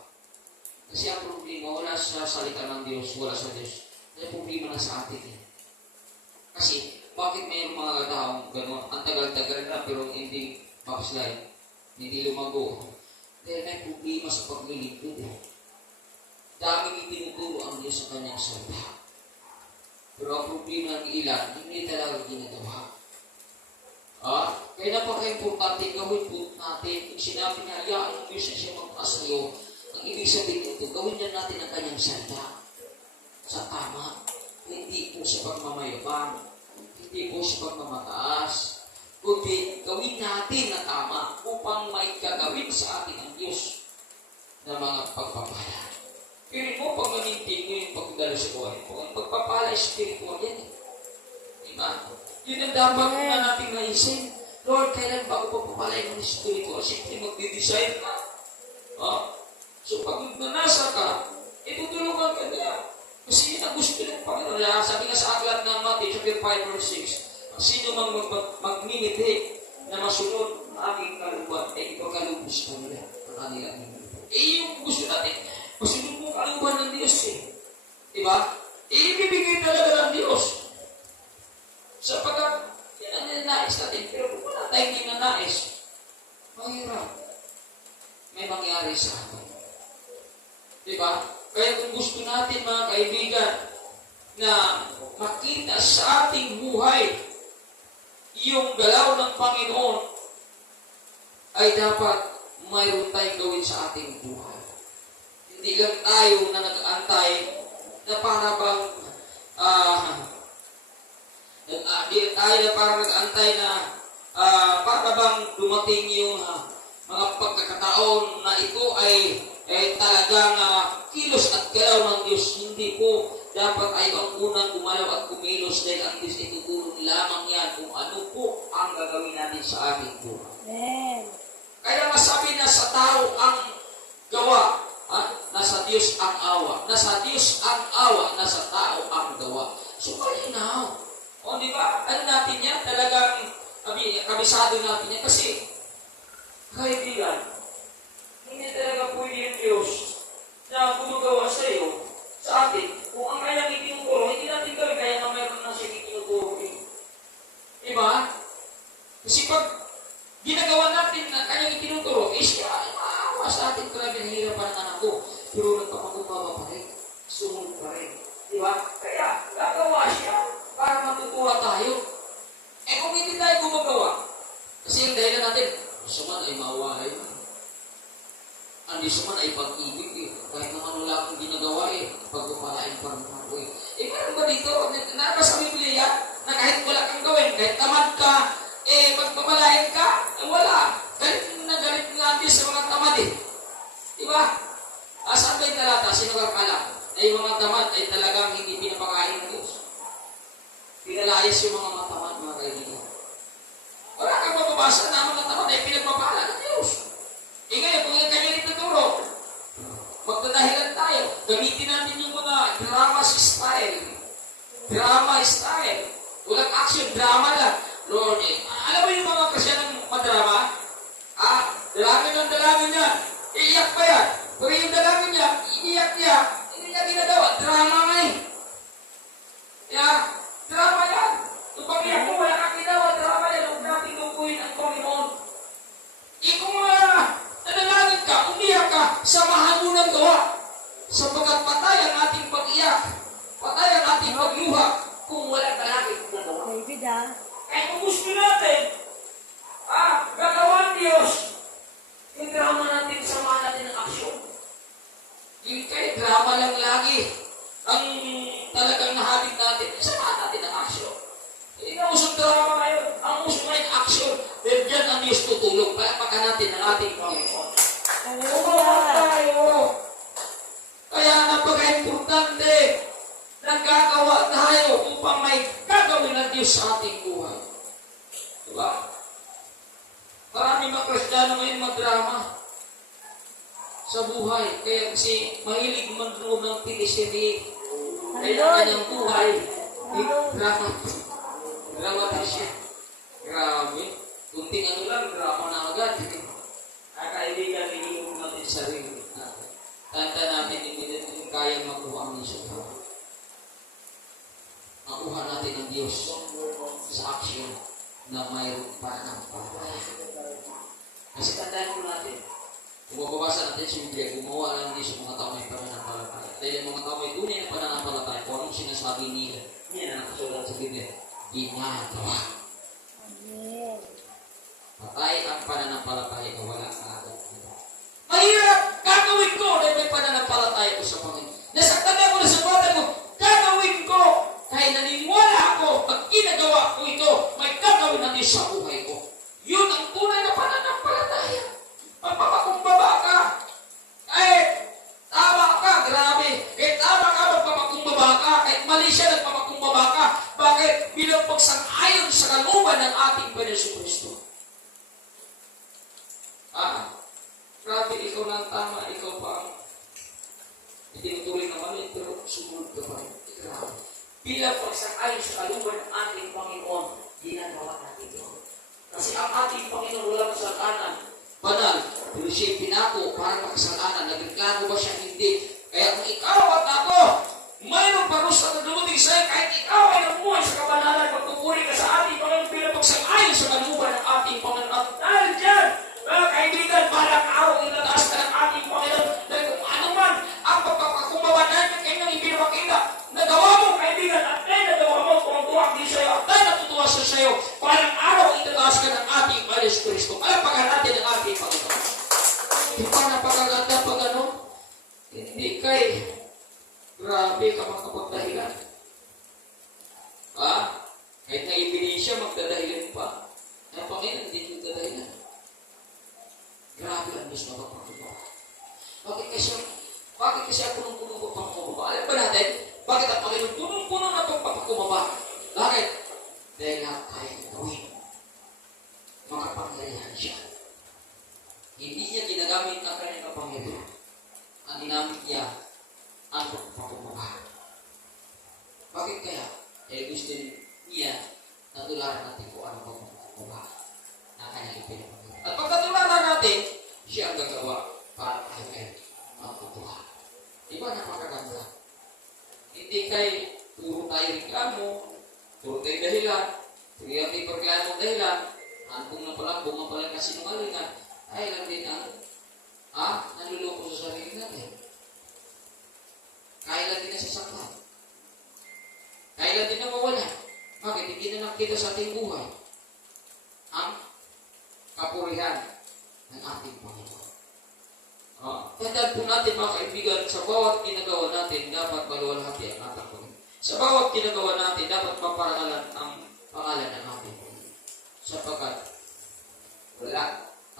Kasi ang problema, wala sa salita ng Diyos, wala sa Diyos. May problema na sa atin eh. Kasi, bakit mayroong mga taong gano'n? Ang tagal-tagal na, pero ang ending backslide, hindi lumago. Dahil may problema sa paglilingkod eh. Daming itinuturo ang Diyos sa kanyang salita. Pero ang problema ng ilan, hindi talaga ginagawa. Kaya napaka-importante gawin po natin. Kung sinabi niya, hayaan ang Diyos na siya magtaas sa'yo, ang ibig sabihin ito, gawin niya natin ang kanyang salita sa tama. Hindi po sa pagmamayabang, hindi po sa pagmamataas, kundi gawin natin na tama upang may gagawin sa atin ang Diyos na mga pagpapala. Pirin mo, pag manintin mo yung pagdalo sa buhay mo, ang pagpapala spiritual yan eh. Diba? Yun ang dapat na nating naisin. Lord, kailan ba ako papapalain ng Espiritu? Siyempre, magdi-decide ka. So, pag nanasa ka, itutulungan ka niya. Kasi yun ang gusto ng Panginoon. Sabi nga sa aklat ng Matthew, chapter 5, verse 6, sino mang magmimiti na masunod ng aking kaluban, ay ipagkalubos ka nila ang kanilang minuto. Yung gusto natin, masunod mo kaluban ng Diyos Diba? Ibibigay talaga ng Diyos. Sapagkat, yan ang ninanais natin. Pero kung wala tayong ninanais, mahirap. May mangyari sa atin. Diba? Kaya kung gusto natin, mga kaibigan, na makita sa ating buhay yung galaw ng Panginoon, ay dapat mayroon tayong gawin sa ating buhay. Hindi lang tayo na nag-aantay na para bang di tayo na parang nag-antay na para bang dumating yung mga pagkakataon na ito ay talagang kilos at galaw ng Diyos. Hindi po dapat ay ang unang gumalaw at kumilos dahil ang Diyos ay tutulong lamang yan kung ano po ang gagawin natin sa ating buhay. Kaya masabi na sa tao ang gawa, nasa Diyos ang awa. Nasa Diyos ang awa, nasa tao ang gawa. So, malinaw. O, di ba? Ano natin yan? Talagang kabisado natin yan. Kasi, kaibigan, hindi talaga pwede yung Diyos na gumagawa sa iyo, sa atin. Kung ang kanyang itinuturo, hindi natin gawin, kaya na mayroon na siya itinuturo. Di ba? Kasi pag ginagawa natin na kanyang itinuturo, siya ay maawa sa atin. Talaga nahihirapan ang anak ko. Pero nagpapakumbaba pa rin. Sumunod pa rin. Di ba? Kaya, gagawa siya para matutuwa tayo. Kung hindi tayo gumagawa, kasi yung dahilan natin, suman ay mawahay. Ang suman ay pag-ibig Kahit naman wala akong ginagawa pagpapalain pa rin ako meron ba dito? Nabas sa Biblia na kahit wala kang gawin, kahit tamad ka, pagpapalain ka, wala. Galit na natin sa mga tamad Diba? Saan ba yung talata? Sino kakala? Na yung mga tamad ay talagang hindi pinapakain ng Diyos. Pinalayas yung mga matamad, mga kaibigan. Wala kang mababasa na mga tamad ay pinagpapala ng Diyos. Ngayon, kung yung kanya ituturo, magdadahilan tayo. Gamitin natin yung mga drama style. Drama style. Walang action, drama lang. Lord, alam mo yung mga kasya ng madrama? Dalangin niya. Iiyak pa yan. Pero yung dalangin niya, iiyak niya. Hindi niya ginagawa. Drama nga drama yan. Kung pag-iyak mo, wala kang ginawa. Drama yan. Huwag natin lukuhin ang Panginoon. Kung nanalangin ka, umiyak ka, samahan mo ng gawa. Sapagkat patay ang ating pag-iyak. Patay ang ating pagluha kung wala ka natin na gawa. Kaya kung gusto natin, gagawa ang Diyos, yung drama natin, samahan natin ng aksyon. Yung kaya drama lang lagi ang talagang nahatid natin, samahan natin ng aksyon. Hindi na usong drama ngayon. Ang usong ngayon, aksyon. Dahil dyan ang Diyos tutulong. Palapakan natin ang ating Panginoon. Umawa tayo. Kaya napaka-importante nagkakawa tayo upang may gagawin ng Diyos sa ating buhay. Diba? Marami mga Kristiyano ngayon magdrama sa buhay. Kaya kasi mahilig mag-room ng teleserye. Kaya ang kanyang buhay, drama. Drama din siya. Grabe. Kunting ano lang, drama na agad. Kaibigan, iniinom natin sarili natin. Tanda namin, hindi natin kaya makuha ang Diyos. Makuha natin ang Diyos sa action na mayroon pa ng pagpapaya. Kasi tandaan ko natin, kung mababasa natin sa Biblia, gumawa lang din sa mga tao may pananampalataya. Dahil ang mga tao may tunay na pananampalataya, kung anong sinasabi nila, yan ang nakasulat sa Biblia, ginagawa. Patay ang pananampalataya na wala ka agad. Mahirap! Gagawin ko dahil may pananampalataya ko sa Panginoon. Nasaktan ako na sa bata ko, gagawin ko! Kaya naniniwala ako, pag ginagawa ko ito, may gagawin natin sa buhay ko. Yun ang tunay na pananampalataya. Magpapakumbaba ka. Tama ka, grabe. Tama ka, magpapakumbaba ka. Kahit mali siya, nagpapakumbaba ka. Bakit? Bilang pagsang-ayon ating Panginoon Kristo. Grabe, ikaw na ang tama, ikaw pa ang itinutuloy na mali, pero sumunod ka pa rin. Grabe. Bilang pagsang-ayon sa kalooban ng ating Panginoon, ginagawa natin yun. Kasi ang ating Panginoon walang kasalanan. Banal, pero siya'y pinako para makasalanan. Nagreklamo ba siya? Hindi. Kaya kung ikaw at ako, mayroong parusa na dumating sa'yo, kahit ikaw ay namuhay sa kabanalan, magpupuri ka sa ating Panginoon bilang pagsang-ayon sa kalooban ng ating Panginoon. At dahil dyan, mga kaibigan, parang araw itataas ka ng ating Panginoon. Dahil kung ano man ang pagpapakumbaba natin kanyang ipinapakita, nagawa mo, kaibigan, at dahil nagawa mo, kung tuwag din sa'yo, at dahil natutuwa siya sa'yo, parang araw itataas ka ng ating Yesus Kristo. Palapakan natin ang ating Panginoon. Hindi pa napakaganda pag ano? Hindi kay grabe ka makapagdahilan. Kahit na ebidensya, magdadahilan pa. Ang Panginoon, hindi magdadahilan. Grabe ang Diyos na magpapagawa. Bakit kasi ako punong-puno ko pagpapagawa? Alam ba natin? Bakit ang Panginoon punong-puno na pagpapagawa? Bakit? Dahil lahat tayo gawin. Makapangyarihan siya. Hindi niya ginagamit ang kanyang kapangyarihan. Ang ginamit niya ang pagpapagawa. Bakit kaya? Gusto niya na tularan natin kung ano pagpapagawa na kanyang ipinapagawa. At pagkatularan natin, siya ang gagawa para tayo matutuwa. Di ba napakaganda? Hindi kay puro tayo reklamo, puro tayo dahilan, puro yung may pagkano dahilan, bunga pa lang kasi numalingan, ay lang din ang naluloko sa sarili natin. Kaya lang din na sasaktan. Kaya lang din na mawala. Bakit? Hindi na nakita sa ating buhay ang kapurihan ng ating Panginoon. Tandaan po natin mga kaibigan, sa bawat ginagawa natin, dapat maluwalhati ang ating Panginoon. Sa bawat ginagawa natin, dapat maparangalan ang pangalan ng ating Panginoon. Sapagkat wala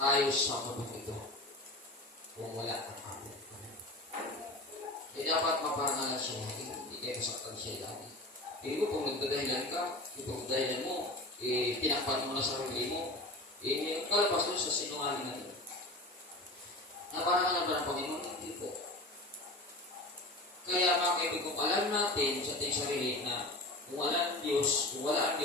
tayo sa mundong ito kung wala ang ating Panginoon. Dapat maparangalan siya lagi, hindi kayo masaktan siya lagi. Hindi mo kung nagdadahilan ka, yung pagdadahilan mo, tinakpan mo na sa sarili mo, kalabas doon sa sinungaling natin. Naparangalan ba ng Panginoon? Hindi po. Kaya mga kaibigan, kung alam natin sa ating sarili na kung wala ang Diyos, wala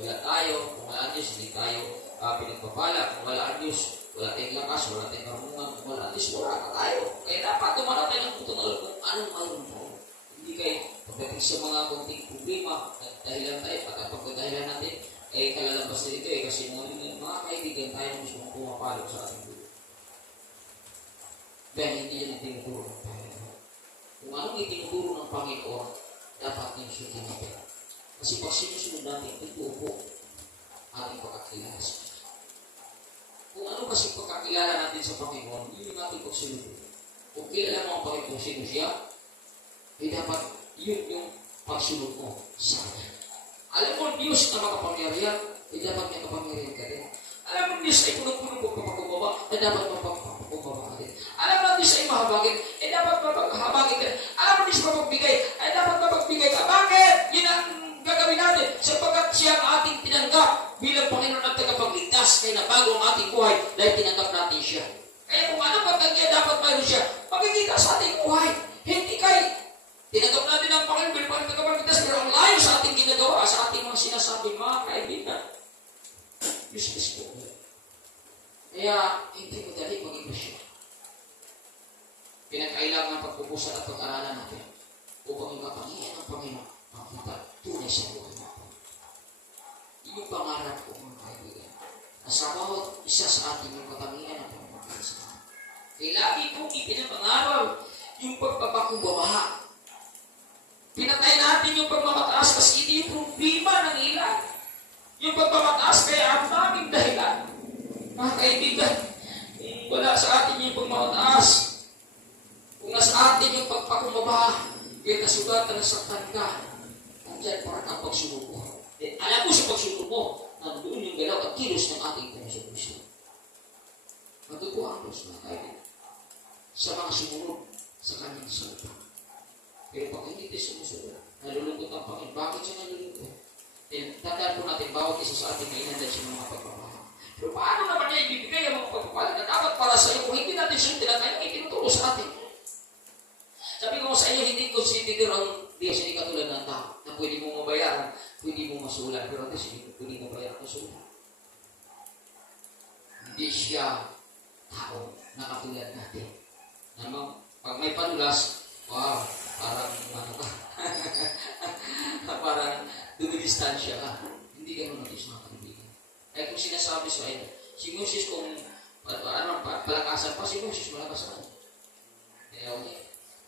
tayo, kung wala ang Diyos, hindi tayo pinagpapala, kung wala ang Diyos, wala tayong lakas, wala tayong karunungan, kung wala ang Diyos, wala ka tayo. Kaya dapat tumanaw tayo ng putungal kung anong mayroon tayo. Hindi kayo, pagdating sa mga konting problema, dahilan tayo, at pagkadahilan natin, kalalabas na dito kasi mga kaibigan tayo mismo pumapalog sa ating buhay. Dahil hindi yan ang tinuturo ng Panginoon. Kung anong itinuturo ng Panginoon, dapat niyang sundin natin. Kasi pag sinusunod natin, ito po ating pagkakilala sa Diyos. Kung ano kasi pagkakilala natin sa Panginoon, yun yung ating pagsunod. Kung kilala mo ang Panginoon kung sino siya, dapat yun yung pagsunod mo sa Kanya. Alam mo, Diyos na makapangyarihan, dapat may kapangyarihan ka din. Alam mo, Diyos ay punong-punong pagpapakubaba, dapat mapagpapakubaba ka din. Alam mo, Diyos ay mahabagin, dapat mapaghabagin ka din. Alam mo, Diyos mapagbigay, dapat mapagbigay ka. Bakit? Yun ang gagawin natin, sapagkat siya ang ating tinanggap bilang Panginoon at tagapagligtas, kaya nabago ang ating buhay dahil tinanggap natin siya. Kaya kung ano pagkagya dapat mayroon siya, makikita sa ating buhay. Hindi kay tinanggap natin ang Panginoon bilang tagapagligtas, pero ang layo sa ating ginagawa, sa ating mga sinasabi, mga kaibigan, useless po. Kaya, hindi madali maging Kristiyan. Pinagkailangan pagpupusan at pag-aralan natin upang yung kapangyarihan ng Panginoon makita tunay sa buhay natin. Yung pangarap ko, mga kaibigan, na sa bawat isa sa atin yung katangian ng Panginoon sa atin. Kaya lagi kong ipinapangaral yung pagpapakumbaba. Pinatay natin yung pagmamataas kasi ito yung problema ng ilan. Yung pagmamataas kaya ang daming dahilan. Mga kaibigan, wala sa atin yung pagmamataas. Kung nasa atin yung pagpakumbaba, kaya nasugatan, nasaktan ka, nandiyan para ang pagsunod mo. Alam mo sa pagsunod mo, nandoon yung galaw at kilos ng ating Panginoon Kristo. Matutuwa ang Diyos na kaibigan sa mga sumunod sa kanyang salita. Pero pag hindi tayo sumusunod, nalulungkot ang Panginoon. Bakit siya nalulungkot? Tandaan po natin, bawat isa sa atin may inandan siya ng mga pagpapala. Pero paano naman niya ibibigay ang mga pagpapala na dapat para sa iyo kung hindi natin sundin ang kanyang itinuturo sa atin? Sabi ko sa inyo, hindi consider ang Diyos hindi katulad ng tao na pwede mo mabayaran, pwede mo masulan, pero ang Diyos hindi pwede mabayaran ang sulan. Hindi siya tao na katulad natin. Namang, pag may panulas, wow, parang ano ka, parang dumidistansya ka. Hindi ganun ang Diyos mga kaibigan. Kaya kung sinasabi sa inyo, si Moses kung palakasan pa, si Moses malakas na. Kaya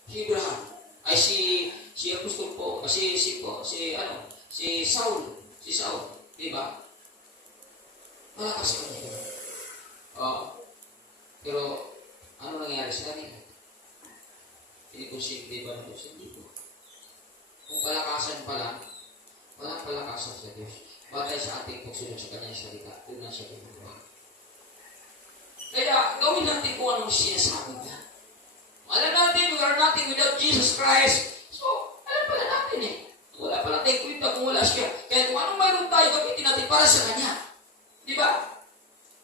si Abraham, ay si Apostol po, si Saul, di ba? Malakas ka niya. Pero, ano nangyari sa kanila? Hindi ba na Diyos? Hindi po. Kung palakasan pa lang, walang palakasan sa Diyos. Batay sa ating pagsunod sa kanyang salita, doon na siya pinagawa. Kaya, gawin natin kung anong sinasabi niya. Alam natin, we are nothing without Jesus Christ. So, alam pala natin eh. Wala pala tayong kwenta kung wala siya. Kaya kung anong mayroon tayo, gamitin natin para sa kanya. Di ba?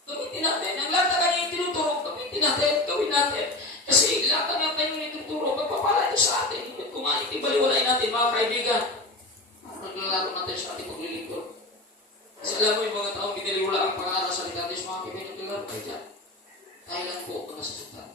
Gamitin natin. Ang lahat na kanyang tinuturo, gamitin natin, gawin natin. Kasi lahat na kanyang tinuturo, magpapala ito sa atin. Kung itibaliwalay natin, mga kaibigan, naglalaro natin sa ating paglilingkod. Kasi alam mo yung mga taong biniliwala ang pangalan sa salita Diyos, mga kaibigan, naglalaro kayo dyan. Tayo lang po ang nasasaktan.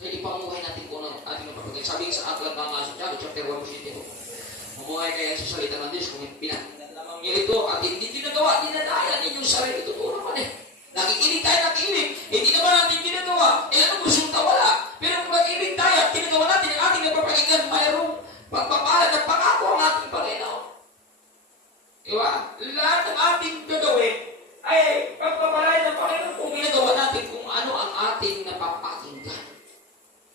Kaya ipamuhay natin kung ano ating napapagay. Sabi sa aklat ng Santiago, chapter 1, verse 22. Mamuhay kayo sa salita ng Diyos kung pinakinggan lamang niyo ito at hindi ginagawa, dinadaya ninyong sarili. Totoo naman eh. Nakikinig tayo, nakikinig. Hindi naman natin ginagawa. Anong resulta? Wala. Pero kung nakikinig tayo at ginagawa natin ang ating napapakinggan, mayroong pagpapalad at pangako ang ating Panginoon. Diba? Lahat ng ating gagawin ay pagpapalad ng Panginoon kung ginagawa natin kung ano ang ating napapakinggan.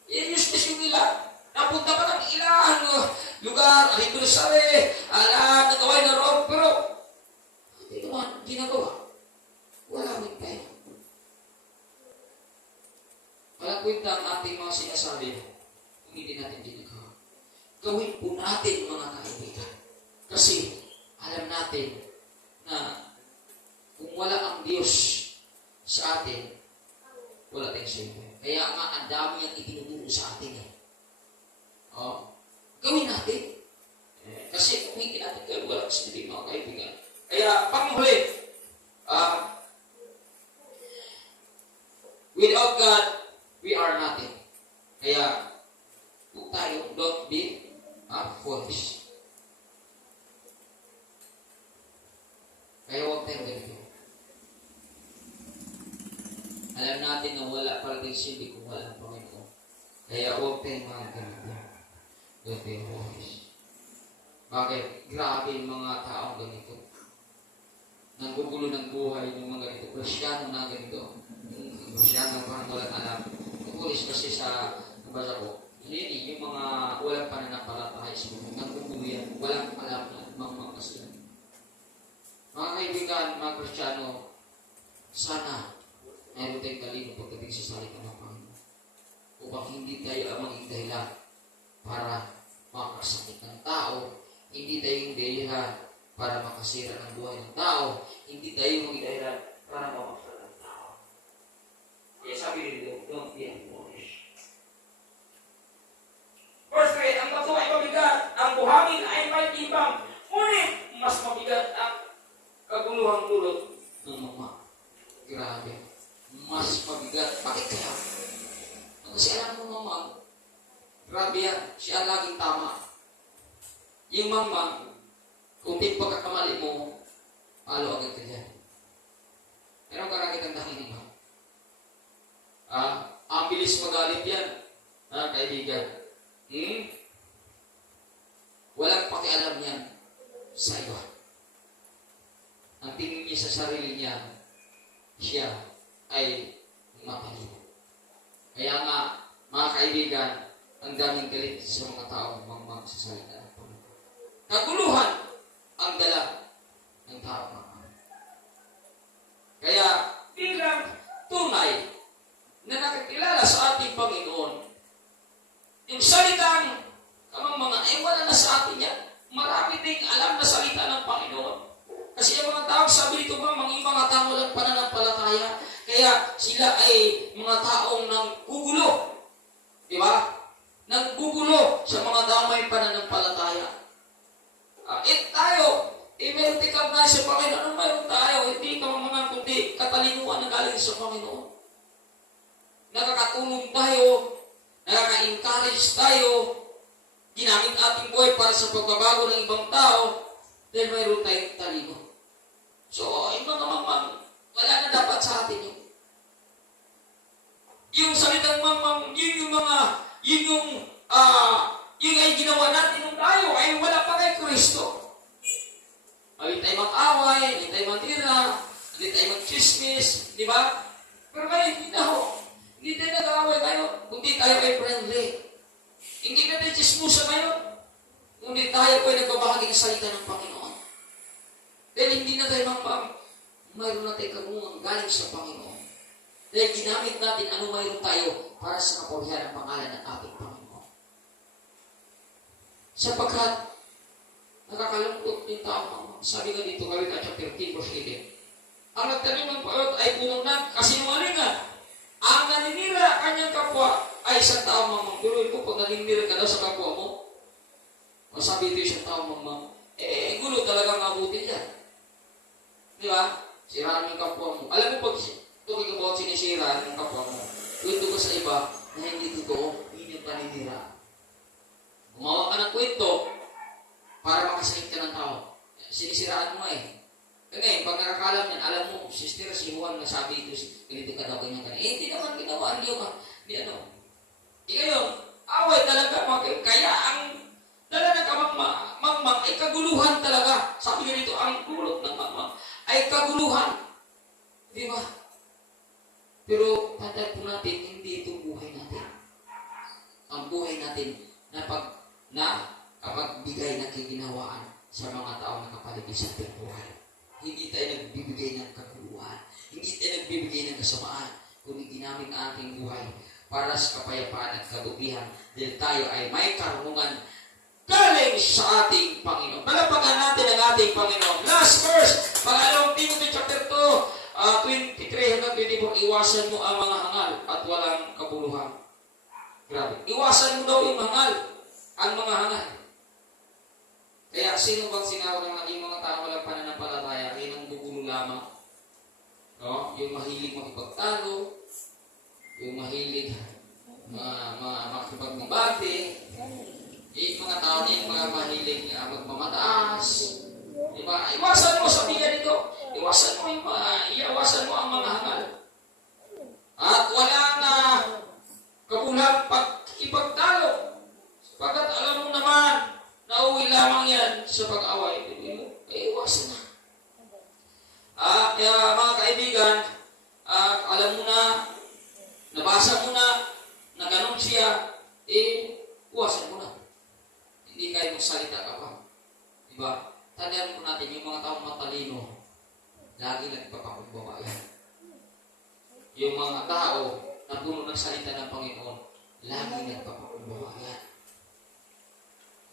Yan yung stasyon nila. Napunta pa ng ilang lugar, alito na sabi, nagaway na roon, pero hindi naman ginagawa. Wala rin tayo. Walang kwenta ang ating mga sinasabi kung hindi natin ginagawa. Gawin po natin mga kaibigan. Kasi alam natin na kung wala ang Diyos sa atin, wala tayong silbi. Kaya nga, ang dami ang itinuturo sa atin eh. Gawin natin. Kasi kung hindi natin gawin, wala kasi hindi mga kaibigan. Kaya, panghuli, without God, we are nothing. Kaya, kung tayo, don't be foolish. Kaya huwag tayong ganito. Alam natin na wala parating silbi kung wala ang Panginoon. Kaya huwag tayong mga ganito. Huwag tayong foolish. Bakit? Grabe yung mga taong ganito. Nanggugulo ng buhay ng mga ganito. Kristyano na ganito. Kristyano parang walang alam. Foolish kasi sa nabasa ko. Hindi, yung mga walang pananampalataya sa buhay. Nanggugulo yan. Walang alam na mga kasilan. Mga kaibigan, mga Kristyano, sana mayroon tayong talino pagdating sa salita ng Panginoon. Upang hindi tayo maging dahilan para makasakit ng tao, hindi tayo yung dahilan para makasira ng buhay ng tao, hindi tayo maging dahilan para mamakasal ng tao. Kaya sabi nito, don't be foolish. Verse 3, ang bato ay mabigat, ang buhangin ay may ibang, ngunit mas mabigat ang kaguluhang dulot ng mama. Grabe. Mas mabigat. Bakit kaya? Kasi alam mo mamang, grabe yan. Siya laging tama. Yung mamang, kung di pagkakamali mo, palo agad ka dyan. Meron ka nakitang dahin mo. Ang bilis magalit yan. Kaibigan. Walang pakialam yan sa iba. Ang tingin niya sa sarili niya, siya ay matalino. Kaya nga, mga kaibigan, ang daming galit sa mga taong magsasalita ng Panginoon. Kaguluhan ang dala ng taong mga. Kaya, bilang tunay na nakakilala sa ating Panginoon, yung salitang kamang mga, wala na sa atin yan. Marami ding alam na salita ng Panginoon. Kaya sila ay mga taong nanggugulo. Di ba? Nanggugulo sa mga damay pananampalataya. Tayo, meron tikab na sa Panginoon. Anong mayroon tayo? Hindi ka mga kundi katalinuhan na galing sa Panginoon. Nakakatulong tayo, nakaka-encourage tayo, ginamit ating buhay para sa pagbabago ng ibang tao, dahil mayroon tayong talino. So, yung mga mamang, wala na dapat sa atin yun. Yung salitang mamang, yun ay ginawa natin nung tayo ay wala pa kay Kristo. Hindi tayo mag-away, hindi tayo matira, hindi tayo mag-chismis, di ba? Pero ngayon, hindi na ho. Hindi tayo nag-away tayo, kundi tayo ay friendly. Hindi na tayo chismusa ngayon, kundi tayo po ay nagbabahagi ng salita ng Panginoon. Dahil hindi na tayo mayroon na tayo kagungang galing sa Panginoon. Dahil ginamit natin ano mayroon tayo para sa kapurihan ng pangalan ng ating Panginoon. Sapagkat nakakalungkot yung tao. Sabi nga dito, Galata chapter 3, verse 11. Ang nagtanim ng payot ay punong ng kasinungalingan. Ang naninira kanyang kapwa ay isang tao mamang. Pero ko, pag naninira ka daw sa kapwa mo, masabi ito isang tao mamang, gulo talagang abutin yan. Di ba? Siraan yung kapwa mo. Alam mo, pag talking about sinisira ng kapwa mo, kwento ka sa iba na hindi totoo, yun yung paninira. Gumawa ka ng kwento para makasahit ka ng tao. Sinisiraan mo ngayon, pag nakakalam yan, alam mo, sister, si Juan nasabi ito, ganito ka daw, ganyan ka na. Hindi naman ginawa, hindi ano. Ngayon, away talaga, kaya ang dala ng mangmang ay kaguluhan talaga. Sabi nga dito, ang gulot ng mangmang ay kaguluhan. Di ba? Pero, tandaan po natin, hindi ito buhay natin. Ang buhay natin na kapag bigay ng kiginawaan sa mga tao na kapaligid sa ating buhay. Hindi tayo nagbibigay ng kaguluhan. Hindi tayo nagbibigay ng kasamaan. Kundi ginamit ang ating buhay para sa kapayapaan at kabutihan. Dahil tayo ay may karunungan galing sa ating Panginoon. Palapagan natin ang ating Panginoon. Last verse, pangalawang Timothy chapter 2, 23 hanggang 24, iwasan mo ang mga hangal at walang kabuluhan. Grabe. Iwasan mo daw yung hangal, ang mga hangal. Kaya sino bang sinawag ng naging mga tao walang pananampalataya? Yan ang gugulo lamang. No? Yung mahilig makipagtalo, yung mahilig makipagbabate, yung mga tao na yung mga mahilig magmamataas. Diba? Iwasan mo, sabi nga dito, iwasan mo ang mga hangal. At wala na kabulang pagkipagtalo. Pagkat alam mo naman, nauwi lamang yan sa pag-away. Iwasan na. Kaya mga kaibigan, alam mo na, nabasa mo na ganun siya, iwasan mo na. Hindi kayo magsalita ka pa. Diba? Tandaan po natin, yung mga taong matalino, lagi nagpapakumbaba yan. Yung mga tao na puno ng salita ng Panginoon, lagi nagpapakumbaba yan.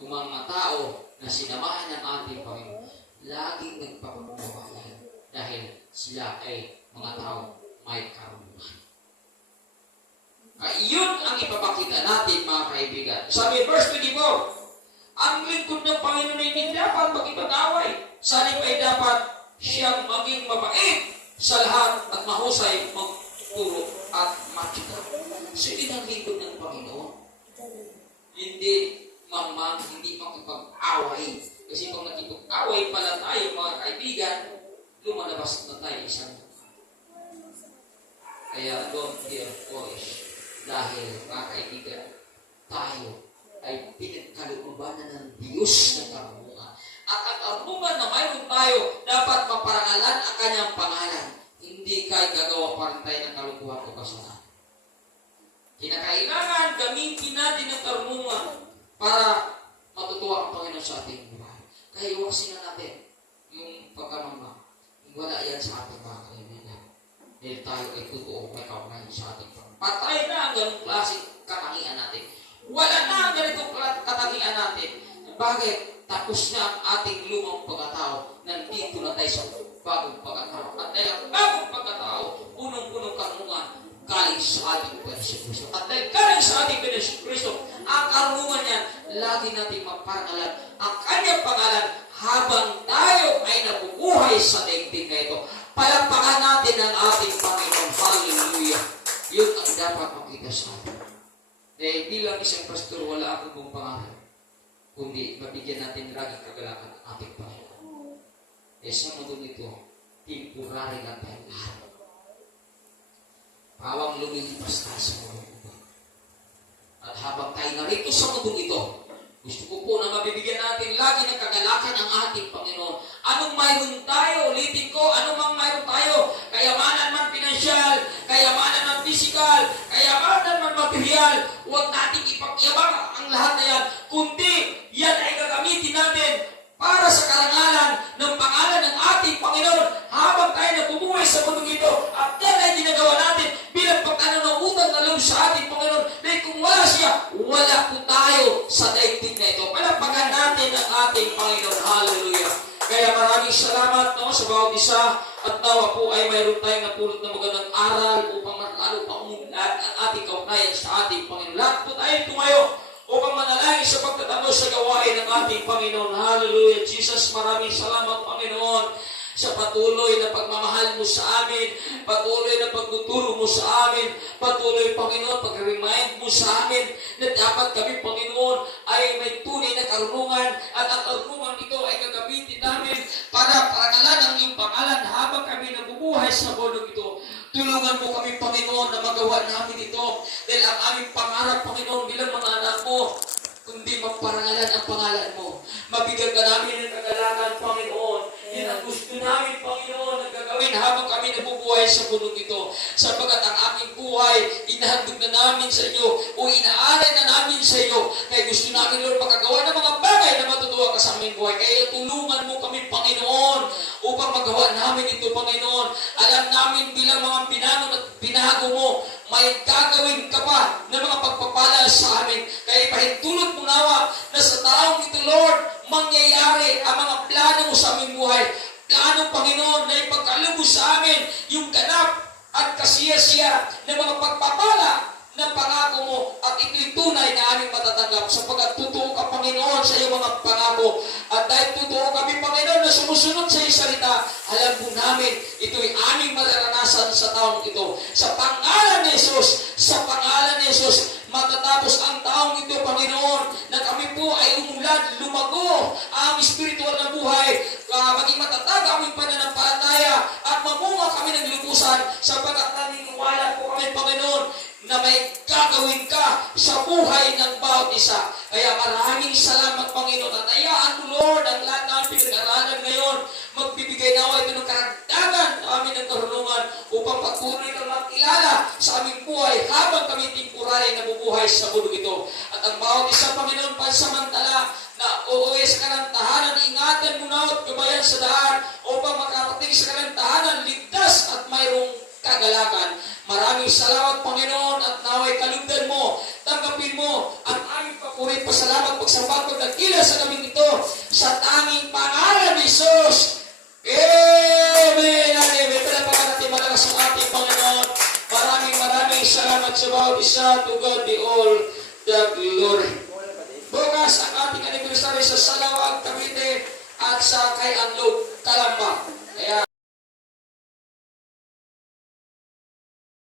Yung mga tao na sinamahan ng ating Panginoon, laging nagpapakumbaba yan. Dahil sila ay mga tao may karunungan. Yun ang ipapakita natin, mga kaibigan. Sabi, verse 24, ang lingkod ng Panginoon ay hindi dapat makipag-away. Sanib ay dapat siyang maging mabait sa lahat at mahusay magturo at makita. Sige ang lingkod ng Panginoon. Hindi mamang, hindi makipag-away. Kasi kung nakipag-away pala tayo, mga kaibigan, lumalabas na tayo isang. Kaya don't hear voice. Dahil, mga kaibigan, tayo ay pinagkaloobanan ng Diyos ng karunungan. At ang karunungan na mayroon tayo, dapat maparangalan ang kanyang pangalan. Hindi kayo gagawa pa rin tayo ng kalukuhan o kasalanan. Kinakailangan gamitin natin ang karunungan para matutuwa ang Panginoon sa ating buhay. Kaya iwasin na natin yung pagkamangma. Wala yan sa ating mga kaibigan. Dahil tayo ay totoo may kaunahin sa ating Panginoon. Patay na ang ganong klaseng katangian natin. Wala na ang ganitong katangian natin. Bakit? Tapos na ang ating lumang pagkatao. Nandito na tayo sa bagong pagkatao. At dahil ang bagong pagkatao, punong-punong natin maparangalan ang kanyang pangalan habang tayo ay nabubuhay sa daigdig na ito. Palakpakan natin ang ating Panginoon. Hallelujah. Yun ang dapat makita sa atin. Dahil bilang isang pastor, wala akong buong pangalan, kundi mabigyan natin laging kagalakan ang ating Panginoon. Eh sa mundo nito, temporary lang tayo lahat. Pawang lumilipas tayo sa mundo ito. At habang tayo narito sa mundo ito, gusto ko po na mabibigyan natin lagi ng kagalakan ang ating Panginoon. Anong mayroon tayo, ulitin ko, anong mang mayroon tayo, kayamanan man pinansyal, kayamanan man physical, kayamanan man material, huwag nating ipagyabang ang lahat na yan, kundi yan ay gagamitin natin para sa karangalan ng pangalan ng ating Panginoon habang tayo nabubuhay sa mundo ito. At yan ay ginagawa natin bilang pagkananautang na loob sa ating Panginoon. Dahil kung wala siya, wala po tayo sa daigdig na ito. Palakpakan natin ang ating Panginoon. Hallelujah. Kaya maraming salamat sa bawat isa at nawa po ay mayroon tayong napulot na magandang aral upang lalo pa umunlad ang ating kaugnayan sa ating Panginoon. Lahat po tayo tumayo upang manalangin sa pagtatapos sa gawain ng ating Panginoon. Hallelujah. Jesus, maraming salamat, Panginoon, sa patuloy na pagmamahal mo sa amin, patuloy na pagtuturo mo sa amin, patuloy, Panginoon, pag-remind mo sa amin na dapat kami, Panginoon, ay may tunay na karunungan at ang karunungan ito ay gagamitin namin para parangalan ang iyong pangalan habang kami nabubuhay sa mundo ito. Tulungan mo kami, Panginoon, na magawa namin ito dahil ang aming pangarap, Panginoon, bilang mga anak mo, kundi maparangalan ang pangalan mo. Mabigyan ka namin ng kagalakan, Panginoon. Yan ang gusto namin, Panginoon, na gagawin habang kami nabubuhay sa mundo ito. Sapagkat ang aming buhay, inahandog na namin sa iyo o inaalay na namin sa iyo. Kaya gusto namin, Lord, pagkagawa ng mga bagay na matutuwa ka sa aming buhay. Kaya tulungan mo kami, Panginoon, upang magawa namin ito, Panginoon. Alam namin bilang mga pinangon at pinago mo, may gagawin ka pa ng mga pagpapala sa amin. Kaya pahintulot mo nawa na sa taong ito, Lord, mangyayari ang mga plano mo sa aming buhay. Plano, Panginoon, na ipagkalubos sa amin yung ganap at kasiyasiya ng mga pagpapala ng pangako mo at ito'y tunay na aming matatanggap sapagkat totoo ka, Panginoon, sa iyong mga pangako. At dahil totoo kami, Panginoon, na sumusunod sa iyong salita, alam po namin ito'y aming mararanasan sa taong ito. Sa pangalan ni Jesus, sa pangalan ni Jesus, matatapos ang taong ito, Panginoon, na kami po ay umulad, lumago ang spiritual na buhay, maging matatag ang aming pananampalataya at mamunga kami ng lubusan sapagkat naniniwala po kami, Panginoon, na may gagawin ka sa buhay ng bawat isa. Kaya maraming salamat, Panginoon, at hayaan mo, Lord, ang lahat ng pinag-aralan ngayon, magbibigay nawa ito ng karagdagan amin ng karunungan upang patuloy kang makilala sa aming buhay habang kami temporary na bubuhay sa mundo ito. At ang bawat isa, Panginoon, pansamantala na uuwi sa kanang tahanan, ingatan mo na at gumayan sa daan upang makarating sa kanang tahanan, ligtas at mayroong kagalakan. Maraming salamat, Panginoon, at naway kalugdan mo, tanggapin mo ang aming papurit pasalamat, pagsamba, pagdakila sa kaming ito sa tanging pangalan ni Jesus. Amen. Amen. Palapakan natin malakas ang ating Panginoon. Maraming salamat sa bawat isa. To God be all the glory. Bukas ang ating anniversary sa Salawag, Cavite at sa Kay Anlog, Calamba. Kaya